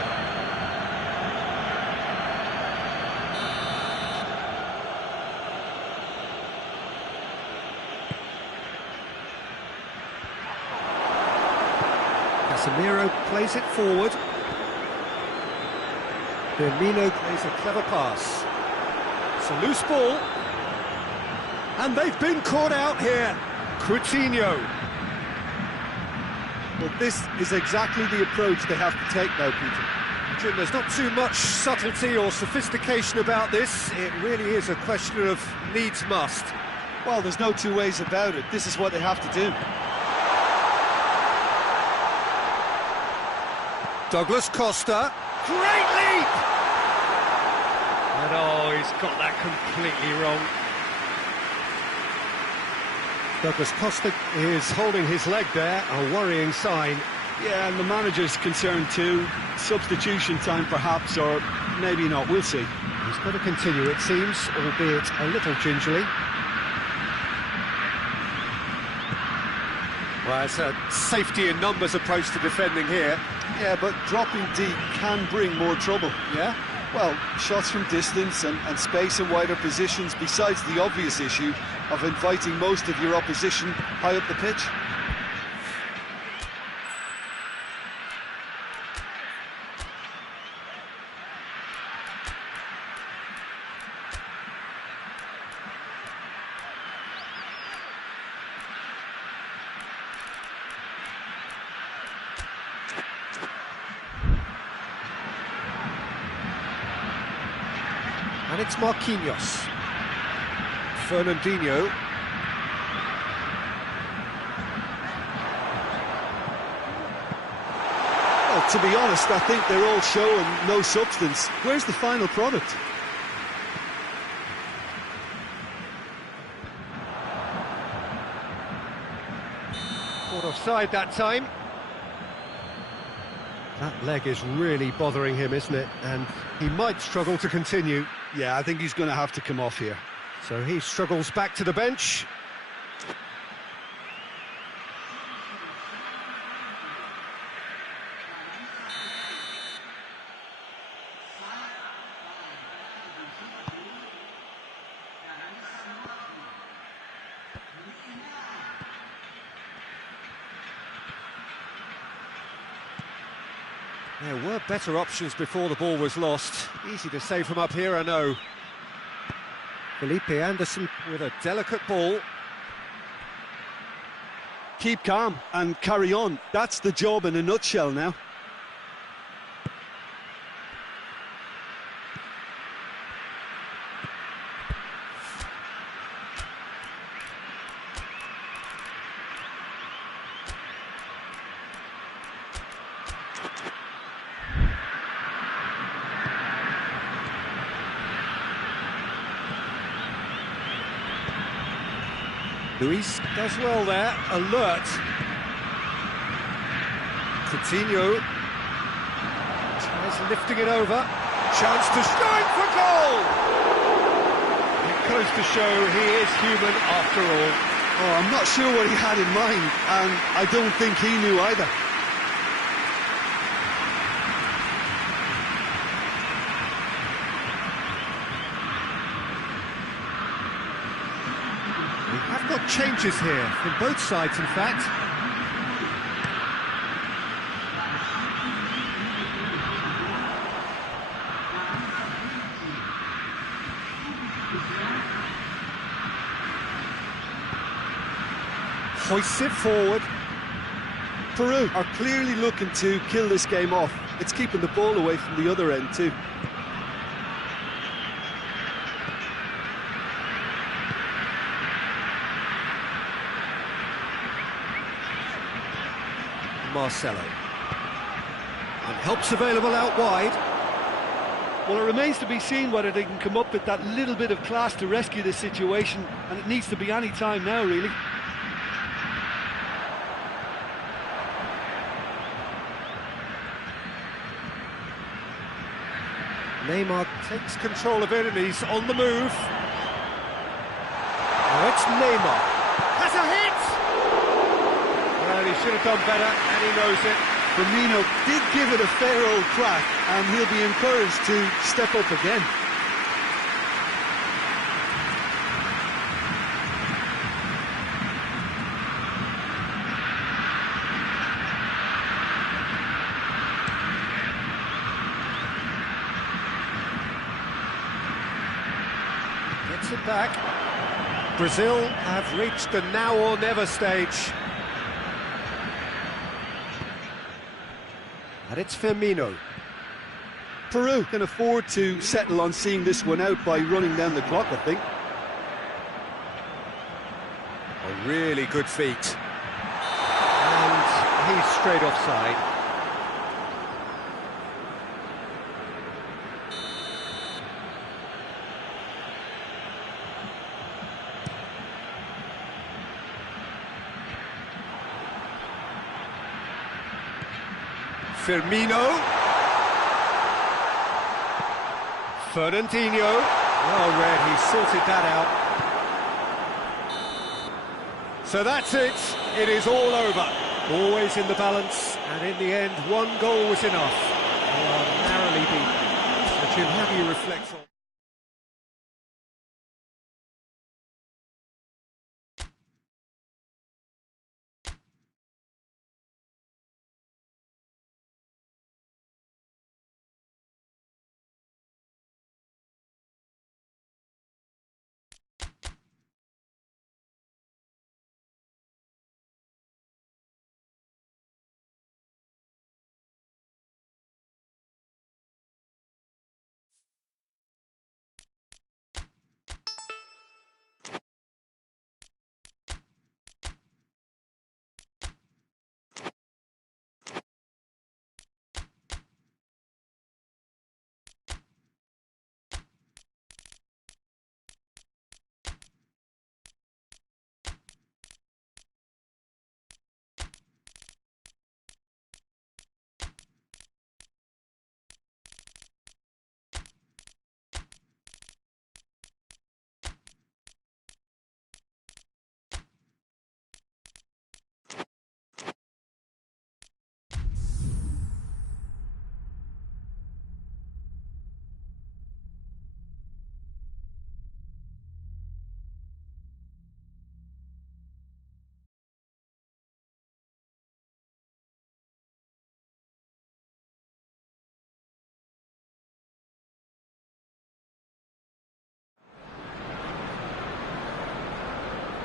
Casemiro plays it forward. Firmino plays a clever pass. It's a loose ball. And they've been caught out here. Coutinho. Well, this is exactly the approach they have to take now, Peter. Jim, there's not too much subtlety or sophistication about this. It really is a question of needs must. Well, there's no two ways about it. This is what they have to do. Douglas Costa. Great leap! And oh, he's got that completely wrong. Douglas Costa is holding his leg there, a worrying sign. Yeah, and the manager's concerned too. Substitution time perhaps, or maybe not, we'll see. He's got to continue, it seems, albeit a little gingerly. Well, it's a safety in numbers approach to defending here. Yeah, but dropping deep can bring more trouble. Yeah? Well, shots from distance and space in wider positions, besides the obvious issue of inviting most of your opposition high up the pitch. And it's Marquinhos. Fernandinho. Well, to be honest, I think they're all show and no substance. Where's the final product? Caught offside that time. That leg is really bothering him, isn't it? And he might struggle to continue. Yeah, I think he's going to have to come off here. So he struggles back to the bench. There were better options before the ball was lost. Easy to save from up here, I know. Felipe Anderson with a delicate ball. Keep calm and carry on. That's the job in a nutshell now. Luis does well there, alert. Coutinho tries lifting it over. Chance to strike for goal! It goes to show he is human after all. Oh, I'm not sure what he had in mind, and I don't think he knew either. I've got changes here from both sides, in fact. Hoists it forward. Peru are clearly looking to kill this game off. It's keeping the ball away from the other end too. Marcelo. And help's available out wide. Well, it remains to be seen whether they can come up with that little bit of class to rescue this situation, and it needs to be any time now, really. Neymar takes control of it and he's on the move. Now it's Neymar. Has a hit! Well, he should have done better, and he knows it. Firmino did give it a fair old crack, and he'll be encouraged to step up again. Gets it back. Brazil have reached the now or never stage. And it's Firmino. Peru can afford to settle on seeing this one out by running down the clock, I think. A really good feat. And he's straight offside. Firmino. Fernandinho. Well read, he sorted that out. So that's it. It is all over. Always in the balance, and in the end, one goal was enough. They are narrowly beaten. So Jim, how do you reflect on?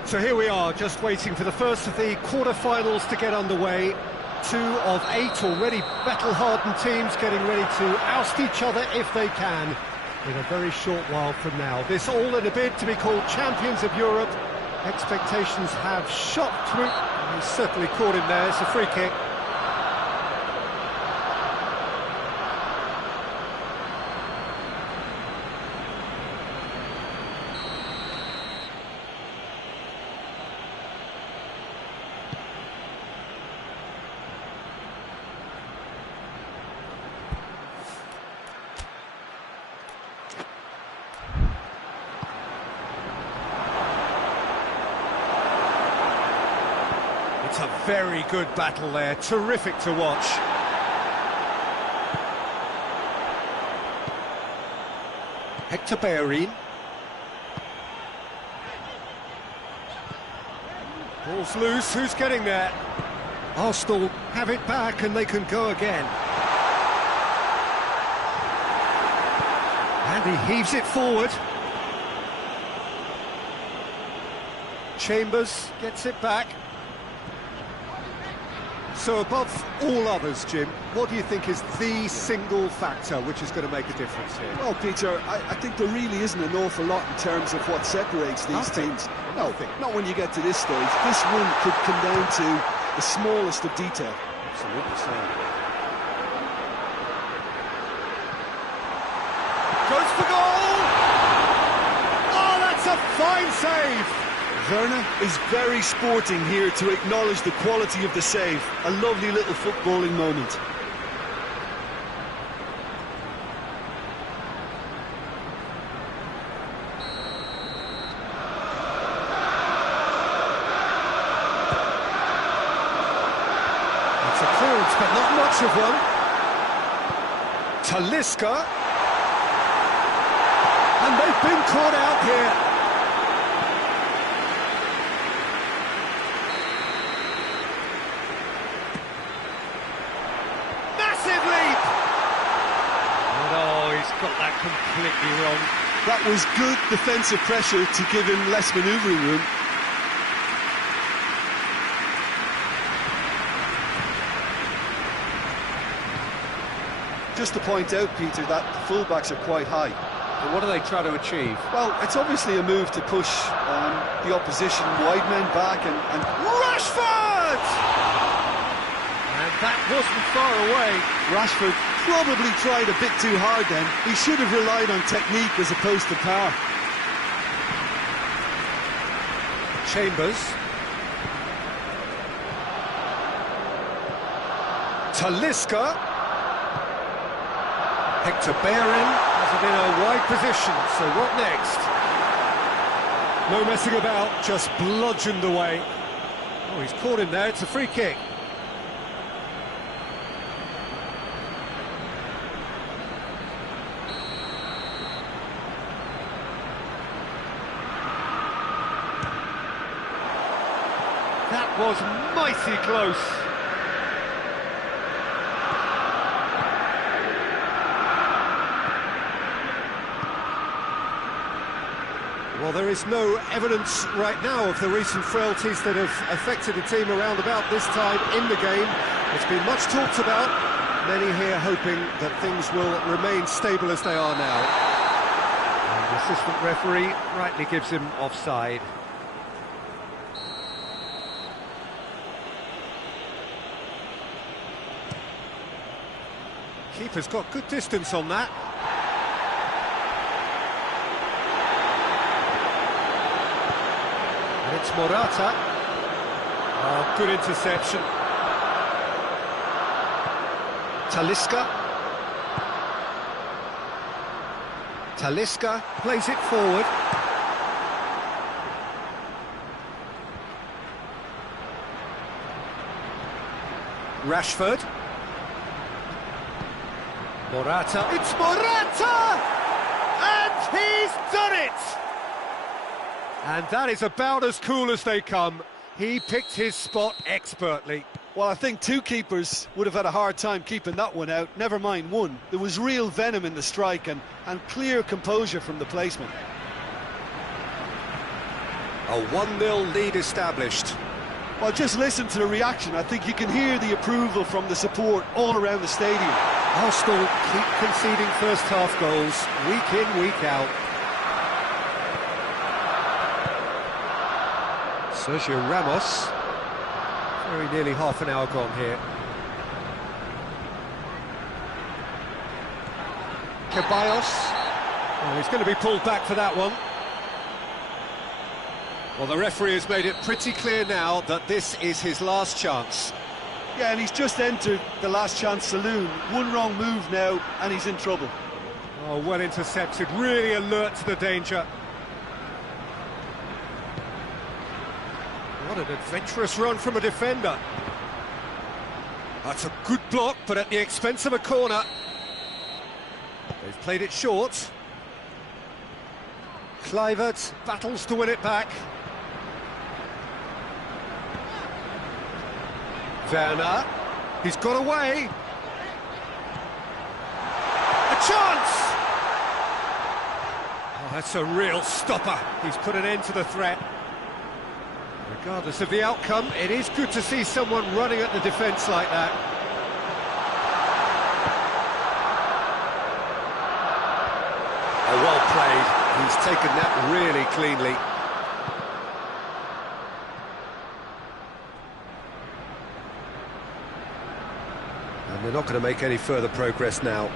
So here we are, just waiting for the first of the quarter-finals to get underway. 2 of 8 already battle-hardened teams getting ready to oust each other if they can in a very short while from now. This all in a bid to be called champions of Europe. Expectations have shot through. He's certainly caught him there. It's a free kick. It's a very good battle there, terrific to watch. Hector Bellerin. Ball's loose, who's getting there? Arsenal have it back and they can go again. And he heaves it forward. Chambers gets it back. So above all others, Jim, what do you think is the single factor which is going to make a difference here? Well, Peter, I think there really isn't an awful lot in terms of what separates these teams. No, not when you get to this stage. This win could come down to the smallest of detail. Absolutely so. Goes for goal! Oh, that's a fine save! Werner is very sporting here to acknowledge the quality of the save. A lovely little footballing moment. It's a clearance, but not much of one. Talisca. And they've been caught out here. Massive leap! And oh, he's got that completely wrong. That was good defensive pressure to give him less manoeuvring room. Just to point out, Peter, that the fullbacks are quite high. And what do they try to achieve? Well, it's obviously a move to push the opposition wide men back and Rashford! And that wasn't far away. Rashford probably tried a bit too hard then. He should have relied on technique as opposed to power. Chambers. Talisca. Hector Bellerin has it in a wide position, so what next? No messing about, just bludgeoned away. Oh, he's caught him there, it's a free kick. That was mighty close. Well, there is no evidence right now of the recent frailties that have affected the team around about this time in the game. It's been much talked about, many here hoping that things will remain stable as they are now. And the assistant referee rightly gives him offside. Keeper's got good distance on that. And it's Morata. Oh, good interception. Talisca. Talisca plays it forward. Rashford. Morata. It's Morata! And he's done it! And that is about as cool as they come. He picked his spot expertly. Well, I think two keepers would have had a hard time keeping that one out, never mind one. There was real venom in the strike and clear composure from the placement. A 1-0 lead established. Well, just listen to the reaction. I think you can hear the approval from the support all around the stadium. Arsenal keep conceding first-half goals, week in, week out. Sergio Ramos. Very nearly half an hour gone here. Ceballos. Oh, he's going to be pulled back for that one. Well, the referee has made it pretty clear now that this is his last chance. Yeah, and he's just entered the last chance saloon. One wrong move now, and he's in trouble. Oh, well intercepted, really alert to the danger. What an adventurous run from a defender. That's a good block, but at the expense of a corner. They've played it short. Kluivert battles to win it back. Werner, he's got away. A chance! Oh, that's a real stopper. He's put an end to the threat. Regardless of the outcome, it is good to see someone running at the defence like that. Oh, well played. He's taken that really cleanly. And they're not going to make any further progress now.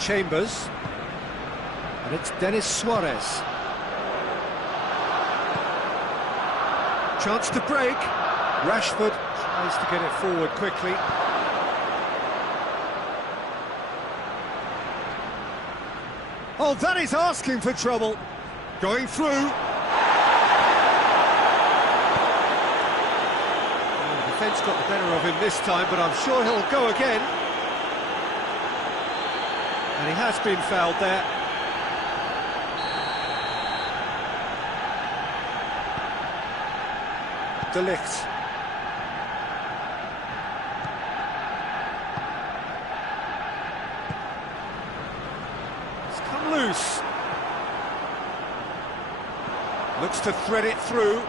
Chambers. And it's Denis Suarez. Chance to break. Rashford tries to get it forward quickly. Oh, that is asking for trouble. Going through. Oh, the defence got the better of him this time, but I'm sure he'll go again. And he has been fouled there. De Ligt. It's come loose. Looks to thread it through.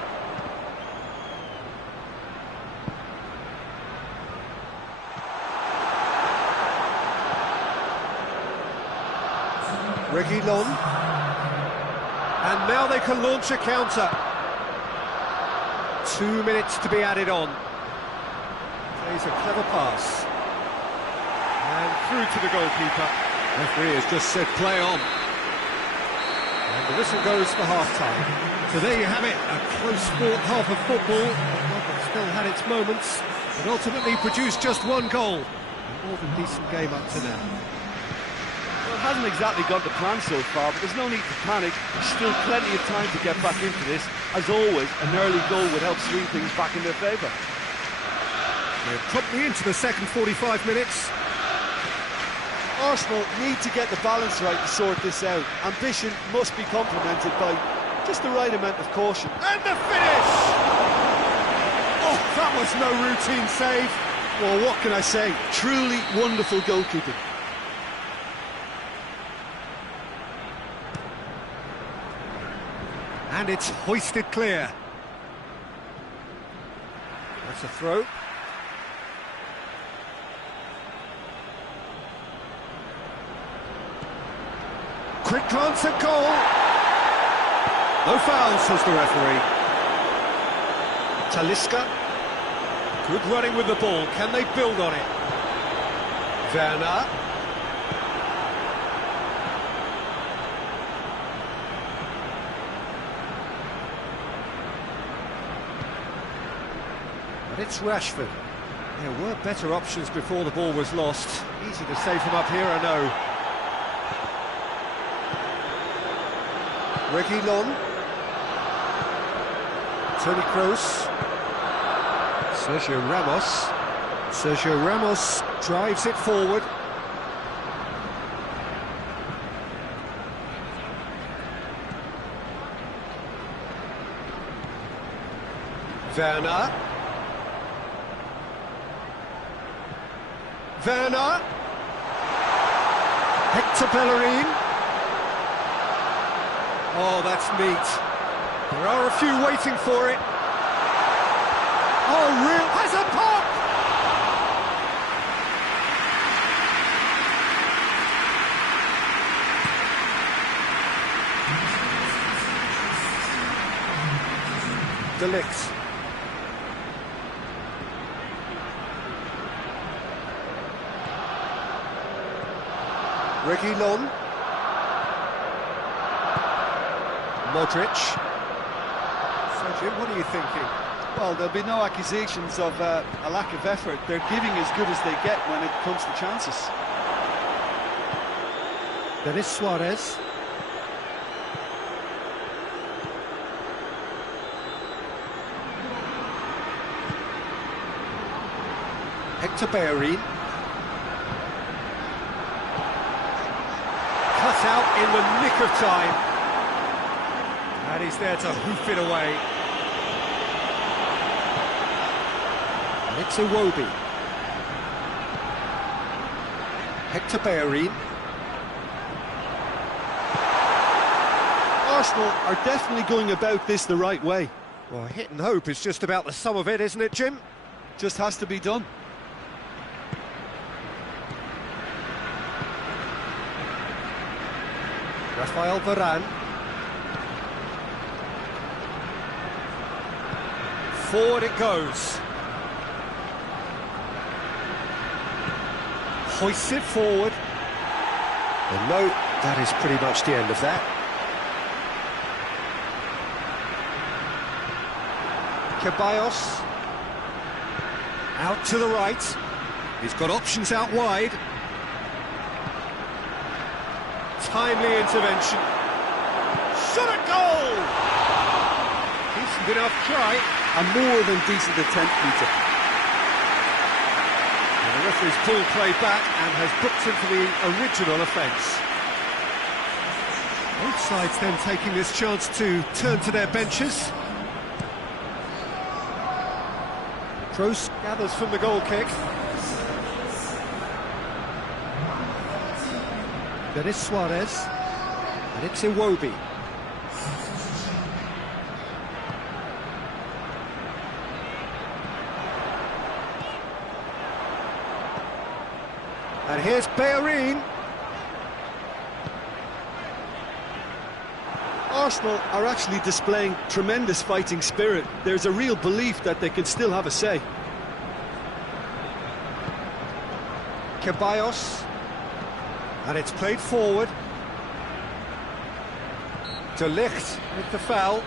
Reguilon. And now they can launch a counter. 2 minutes to be added on. Plays a clever pass. And through to the goalkeeper. Referee has just said play on. And the whistle goes for half-time. So there you have it, a close-fought half of football. It still had its moments, but ultimately produced just one goal. A more than decent game up to now. Well, it hasn't exactly gone to plan so far, but there's no need to panic. There's still plenty of time to get back into this. As always, an early goal would help swing things back in their favour. We're promptly into the second 45 minutes. Arsenal need to get the balance right to sort this out. Ambition must be complemented by just the right amount of caution. And the finish! Oh, that was no routine save. Well, what can I say? Truly wonderful goalkeeping. And it's hoisted clear. That's a throw. Quick glance at goal. No foul, says the referee. Talisca. Good running with the ball. Can they build on it? Werner. But it's Rashford. There were better options before the ball was lost. Easy to save from up here, I know. Reguilon. Toni Kroos. Sergio Ramos. Sergio Ramos drives it forward. Werner. Werner. Hector Bellerin. Oh, that's neat. There are a few waiting for it. Oh, real has a pop! De Ligt. Reguilon. Modric. So, Jim, what are you thinking? Well, there'll be no accusations of a lack of effort. They're giving as good as they get when it comes to chances. Denis Suarez. Hector Bellerin. Cut out in the nick of time. And he's there to hoof it away. And it's Iwobi. Hector Bellerin. Arsenal are definitely going about this the right way. Well, hit and hope is just about the sum of it, isn't it, Jim? Just has to be done. Rafael Varane. Forward it goes. Hoists it forward. And no, that is pretty much the end of that. Ceballos. Out to the right. He's got options out wide. Timely intervention. Shot at goal! Decent enough try. A more than decent attempt, Peter. And the referee's pulled play back and has booked him for the original offence. Both sides then taking this chance to turn to their benches. Kroos gathers from the goal kick. Denis Suarez. And it's Iwobi. And here's Bellerin. Arsenal are actually displaying tremendous fighting spirit. There's a real belief that they can still have a say. Ceballos. And it's played forward. De Ligt with the foul.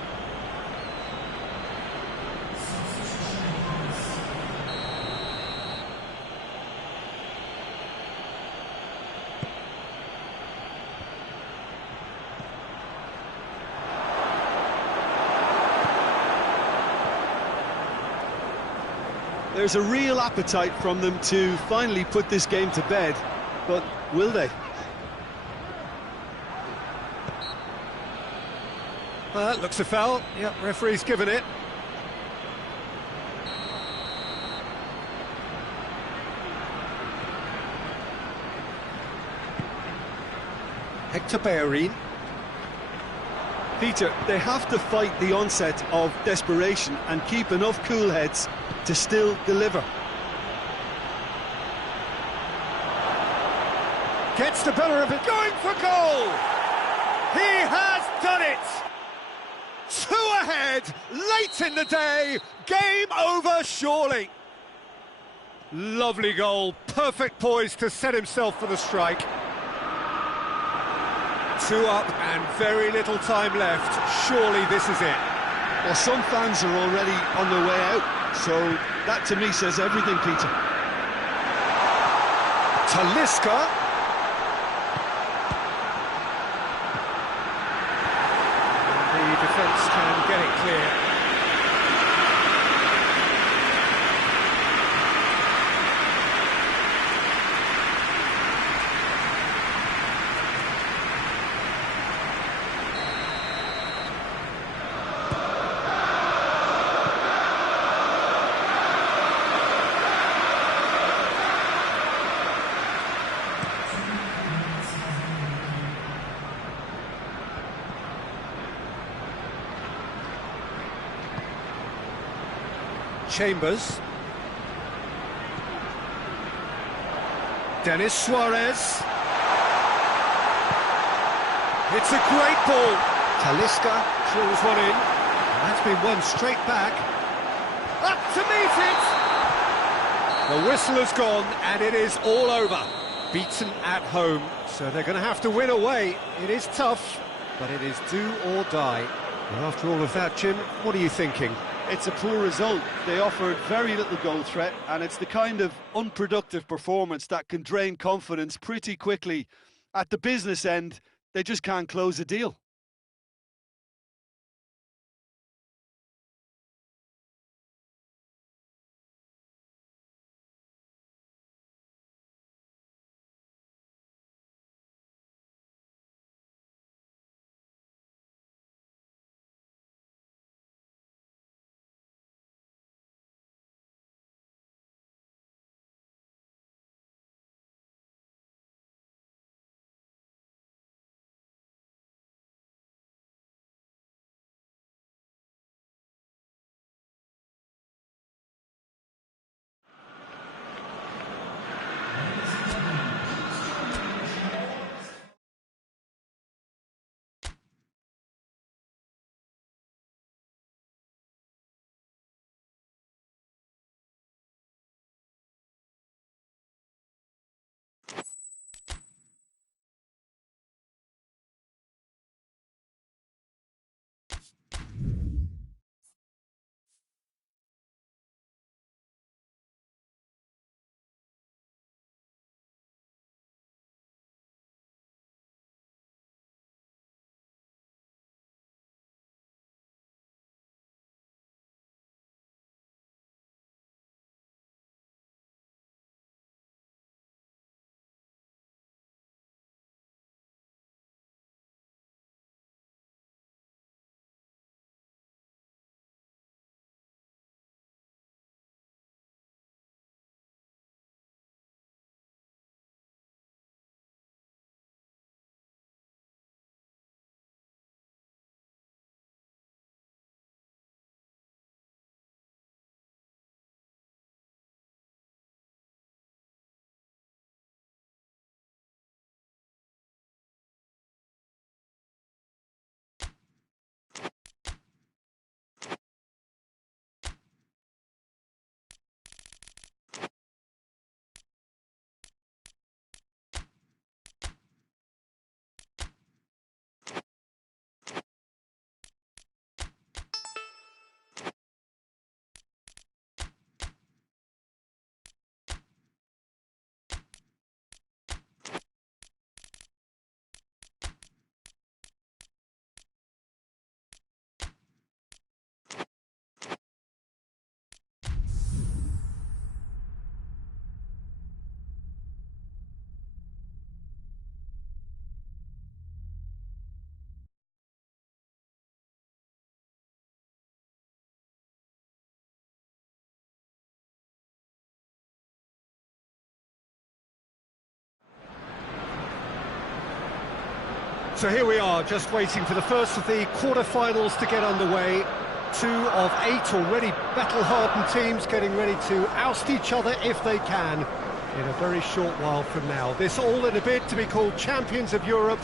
There's a real appetite from them to finally put this game to bed, but will they? Looks a foul. Yep, referee's given it. Hector Bellerin. Peter, they have to fight the onset of desperation and keep enough cool heads to still deliver. Gets the better of it, going for goal! He has done it! 2 ahead, late in the day, game over surely. Lovely goal, perfect poise to set himself for the strike. 2 up and very little time left, surely this is it. Well, some fans are already on their way out, so that to me says everything, Peter. Talisca. The defence can get it clear. Chambers. Denis Suarez. It's a great ball. Talisca drills one in. And that's been won straight back. Up to meet it! The whistle has gone and it is all over. Beaten at home, so they're going to have to win away. It is tough, but it is do or die. And after all of that, Jim, what are you thinking? It's a poor result. They offered very little goal threat, and it's the kind of unproductive performance that can drain confidence pretty quickly. At the business end, they just can't close a deal. So here we are, just waiting for the first of the quarter-finals to get underway. 2 of 8 already battle-hardened teams getting ready to oust each other if they can in a very short while from now. This all in a bid to be called champions of Europe.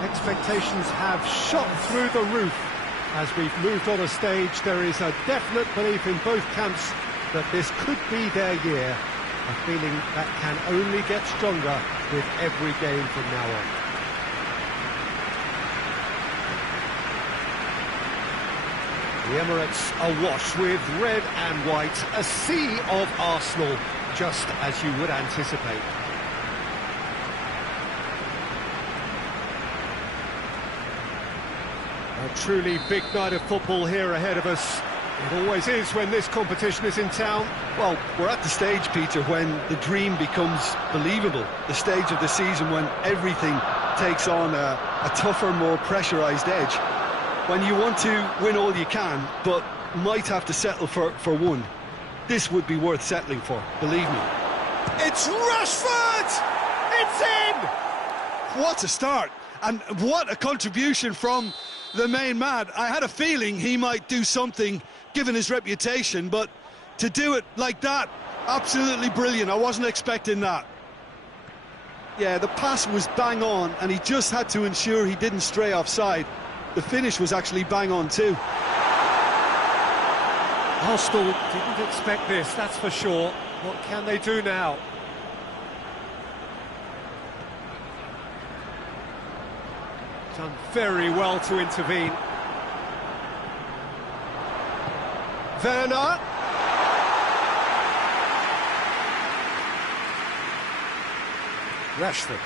Expectations have shot through the roof as we've moved on a stage. There is a definite belief in both camps that this could be their year. A feeling that can only get stronger with every game from now on. The Emirates awash with red and white, a sea of Arsenal, just as you would anticipate. A truly big night of football here ahead of us. It always is when this competition is in town. Well, we're at the stage, Peter, when the dream becomes believable. The stage of the season when everything takes on a tougher, more pressurised edge. When you want to win all you can, but might have to settle for one. This would be worth settling for, believe me. It's Rashford! It's in! What a start! And what a contribution from the main man. I had a feeling he might do something, given his reputation, but to do it like that, absolutely brilliant. I wasn't expecting that. Yeah, the pass was bang on, and he just had to ensure he didn't stray offside. The finish was actually bang on too. Arsenal didn't expect this, that's for sure. What can they do now? Done very well to intervene. Werner. Rashford.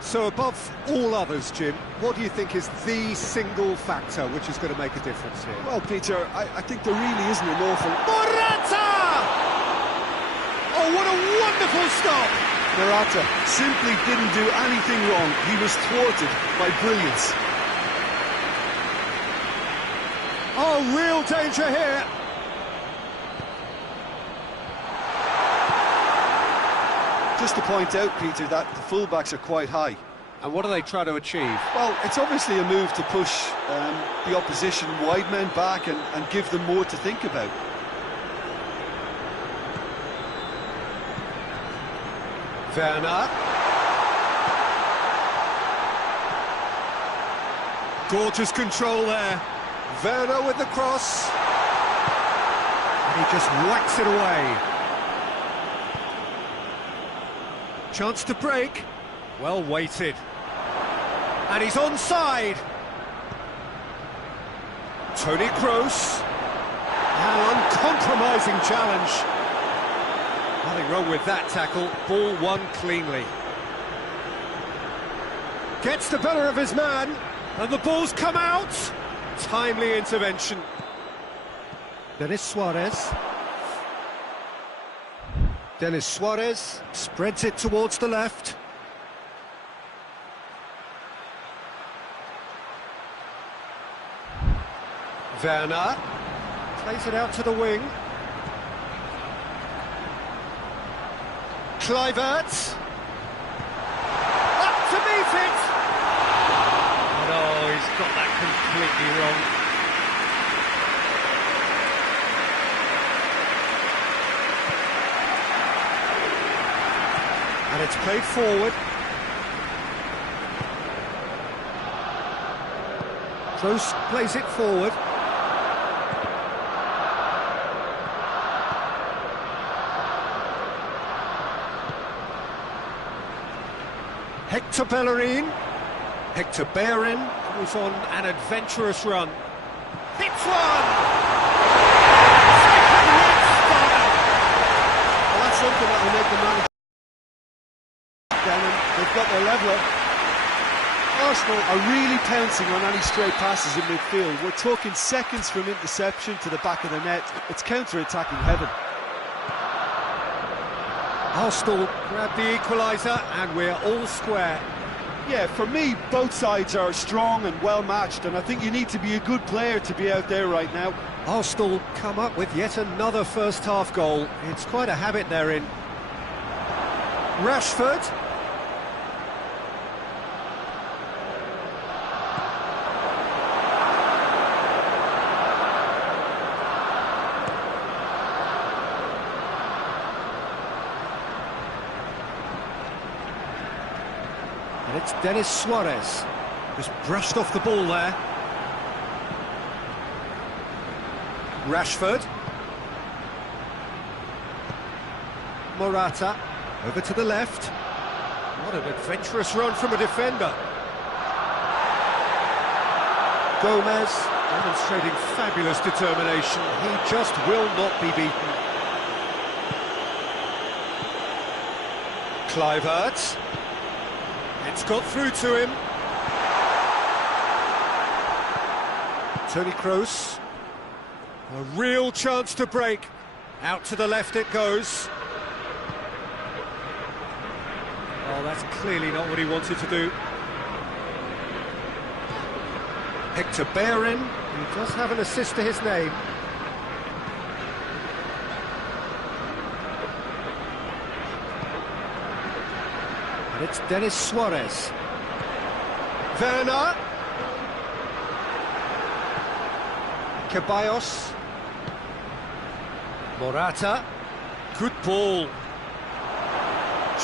So above all others, Jim, what do you think is the single factor which is going to make a difference here? Well, Peter, I think there really isn't an awful... Morata! Oh, what a wonderful stop! Morata simply didn't do anything wrong. He was thwarted by brilliance. Oh, real danger here! Just to point out, Peter, that the fullbacks are quite high. And what are they trying to achieve? Well, it's obviously a move to push the opposition wide men back and give them more to think about. Werner. Gorgeous control there. Werner with the cross. And he just whacks it away. Chance to break. Well weighted. And he's onside. Toni Kroos. An uncompromising challenge. Nothing wrong with that tackle. Ball won cleanly. Gets the better of his man. And the ball's come out. Timely intervention. Denis Suarez. Denis Suarez spreads it towards the left. Werner plays it out to the wing. Kluivert up to meet it. Oh, he's got that completely wrong. And it's played forward. Kroos plays it forward. Hector Bellerin. Hector Bellerin was on an adventurous run. Hits one! Well, that's something that will make the manager down, and they've got their leveller. Arsenal are really pouncing on any stray passes in midfield. We're talking seconds from interception to the back of the net. It's counter-attacking heaven. Arsenal grab the equaliser and we're all square. Yeah, for me, both sides are strong and well matched, and I think you need to be a good player to be out there right now. Arsenal come up with yet another first-half goal. It's quite a habit they're in. Rashford. And it's Denis Suarez. Just brushed off the ball there. Rashford. Morata. Over to the left. What an adventurous run from a defender. Gomez demonstrating fabulous determination. He just will not be beaten. Kluivert. It's got through to him. Toni Kroos. A real chance to break. Out to the left it goes. Oh, that's clearly not what he wanted to do. Hector Bellerin, who does have an assist to his name. And it's Denis Suarez. Werner. Ceballos. Morata. Good ball.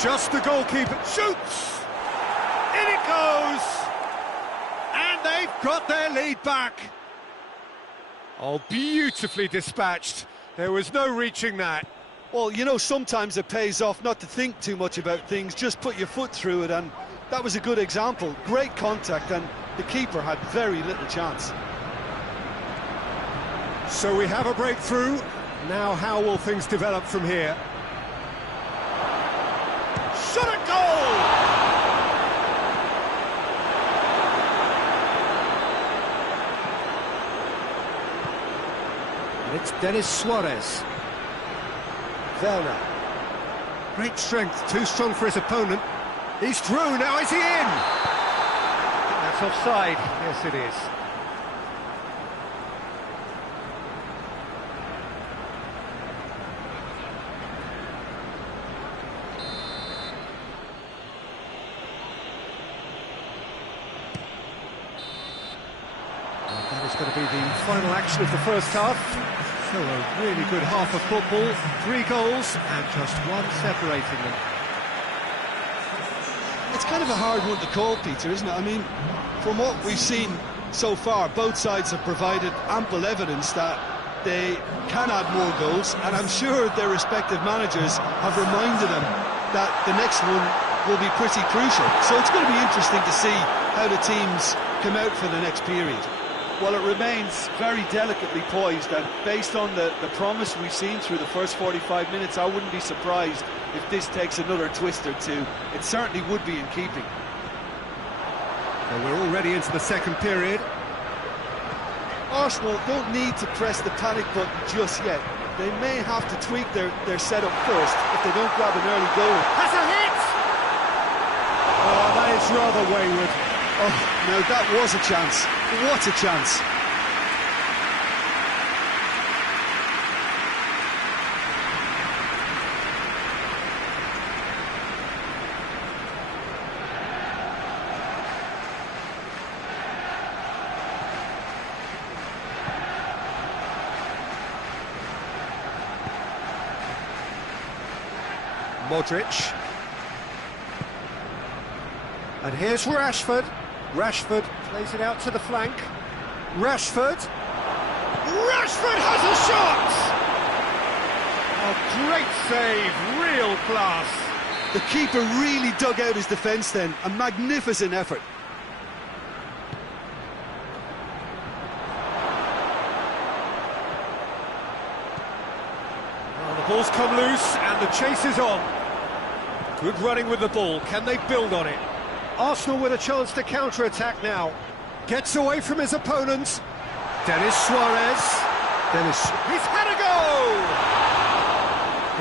Just the goalkeeper. Shoots! In it goes! And they've got their lead back. Oh, beautifully dispatched. There was no reaching that. Well, you know, sometimes it pays off not to think too much about things, just put your foot through it, and that was a good example. Great contact, and the keeper had very little chance. So we have a breakthrough. Now how will things develop from here? Shot a goal! And it's Denis Suarez. Werner. Great strength, too strong for his opponent. He's through, now is he in? That's offside. Yes, it is. That is going to be the final action of the first half. So a really good half of football, 3 goals and just one separating them. It's kind of a hard one to call, Peter, isn't it? I mean, from what we've seen so far, both sides have provided ample evidence that they can add more goals, and I'm sure their respective managers have reminded them that the next one will be pretty crucial. So it's going to be interesting to see how the teams come out for the next period. Well, it remains very delicately poised, and based on the promise we've seen through the first 45 minutes, I wouldn't be surprised if this takes another twist or two. It certainly would be in keeping. Well, we're already into the second period. Arsenal don't need to press the panic button just yet. They may have to tweak their setup first if they don't grab an early goal. Has a hit! Oh, that is rather wayward. Oh, now that was a chance. What a chance. Modric. And here's Rashford. Rashford plays it out to the flank. Rashford. Rashford has a shot! A great save, real class. The keeper really dug out his defence then. A magnificent effort. Well, the ball's come loose and the chase is on. Good running with the ball. Can they build on it? Arsenal with a chance to counter-attack now. Gets away from his opponent. Denis Suarez. He's had a go!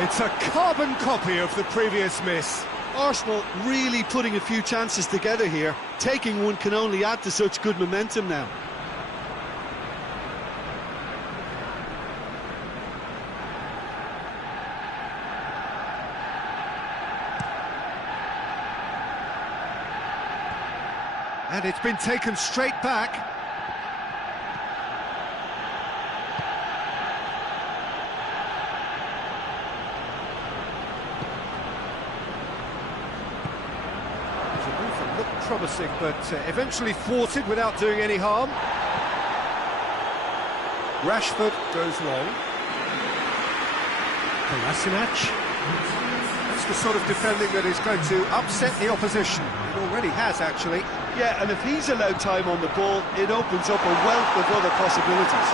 It's a carbon copy of the previous miss. Arsenal really putting a few chances together here. Taking one can only add to such good momentum now. And it's been taken straight back. There's a move that looked promising, but eventually thwarted without doing any harm. Rashford goes long. Kolasinac. That's the sort of defending that is going to upset the opposition. It already has, actually. Yeah, and if he's allowed time on the ball, it opens up a wealth of other possibilities.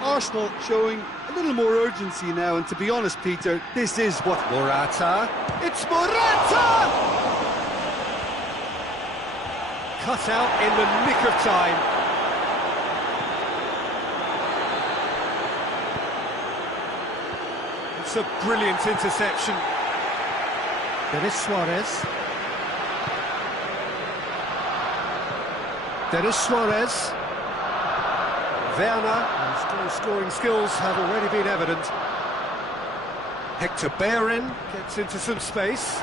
Arsenal showing a little more urgency now, and to be honest, Peter, this is what... Morata. It's Morata! Cut out in the nick of time. It's a brilliant interception. Denis Suarez. Denis Suarez. Werner, whose scoring skills have already been evident. Hector Bellerin gets into some space.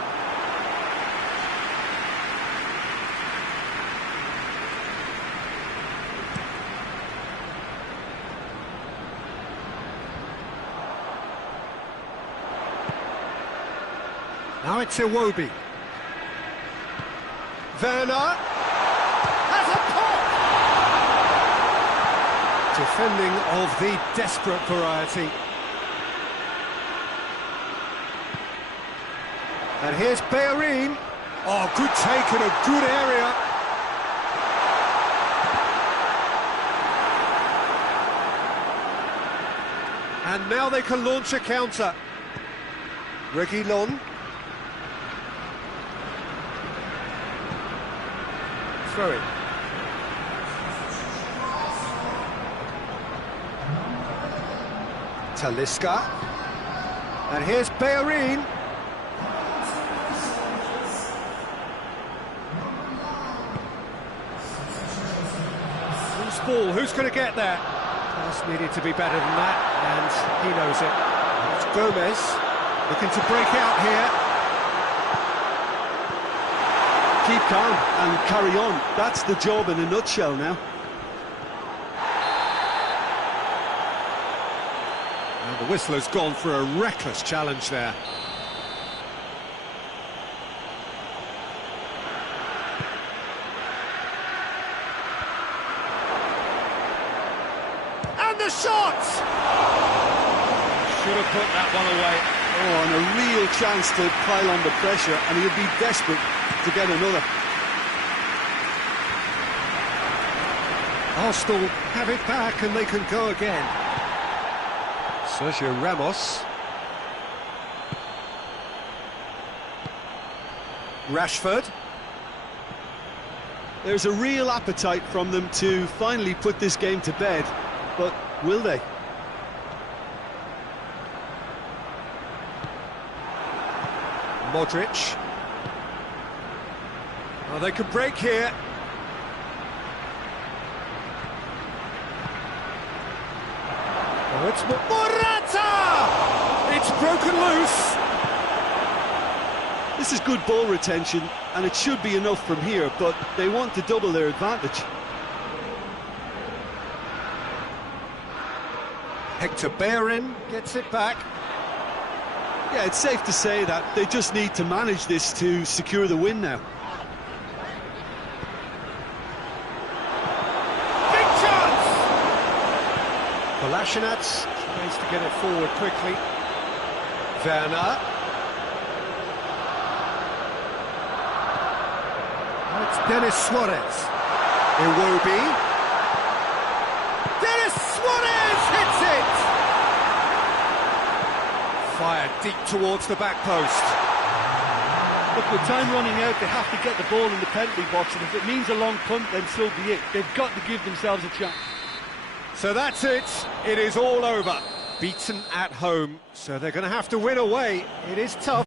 Now it's Iwobi. Werner has a pop! Defending of the desperate variety. And here's Bellerin. Oh, good take in a good area. And now they can launch a counter. Reguilon. Throw it. Talisca. And here's Bellerin. Loose ball, who's going to get that? Pass needed to be better than that, and he knows it. It's Gomez, looking to break out here. Keep calm and carry on. That's the job in a nutshell now. And the whistle has gone for a reckless challenge there. And the shot! Should have put that one away. Oh, and a real chance to pile on the pressure, and he'll be desperate to get another. Arsenal have it back and they can go again. Sergio Ramos. Rashford. There's a real appetite from them to finally put this game to bed, but will they? Modric. Oh, they can break here. Oh, it's Morata! It's broken loose. This is good ball retention, and it should be enough from here, but they want to double their advantage. Hector Bellerin gets it back. Yeah, it's safe to say that they just need to manage this to secure the win now. Big chance! Kolasinac tries to get it forward quickly. Werner. It's Denis Suarez. Iwobi. Denis Suarez hits it! Fired deep towards the back post. Look, with time running out, they have to get the ball in the penalty box, and if it means a long punt, then so be it. They've got to give themselves a chance. So that's it. It is all over. Beaten at home, so they're going to have to win away. It is tough.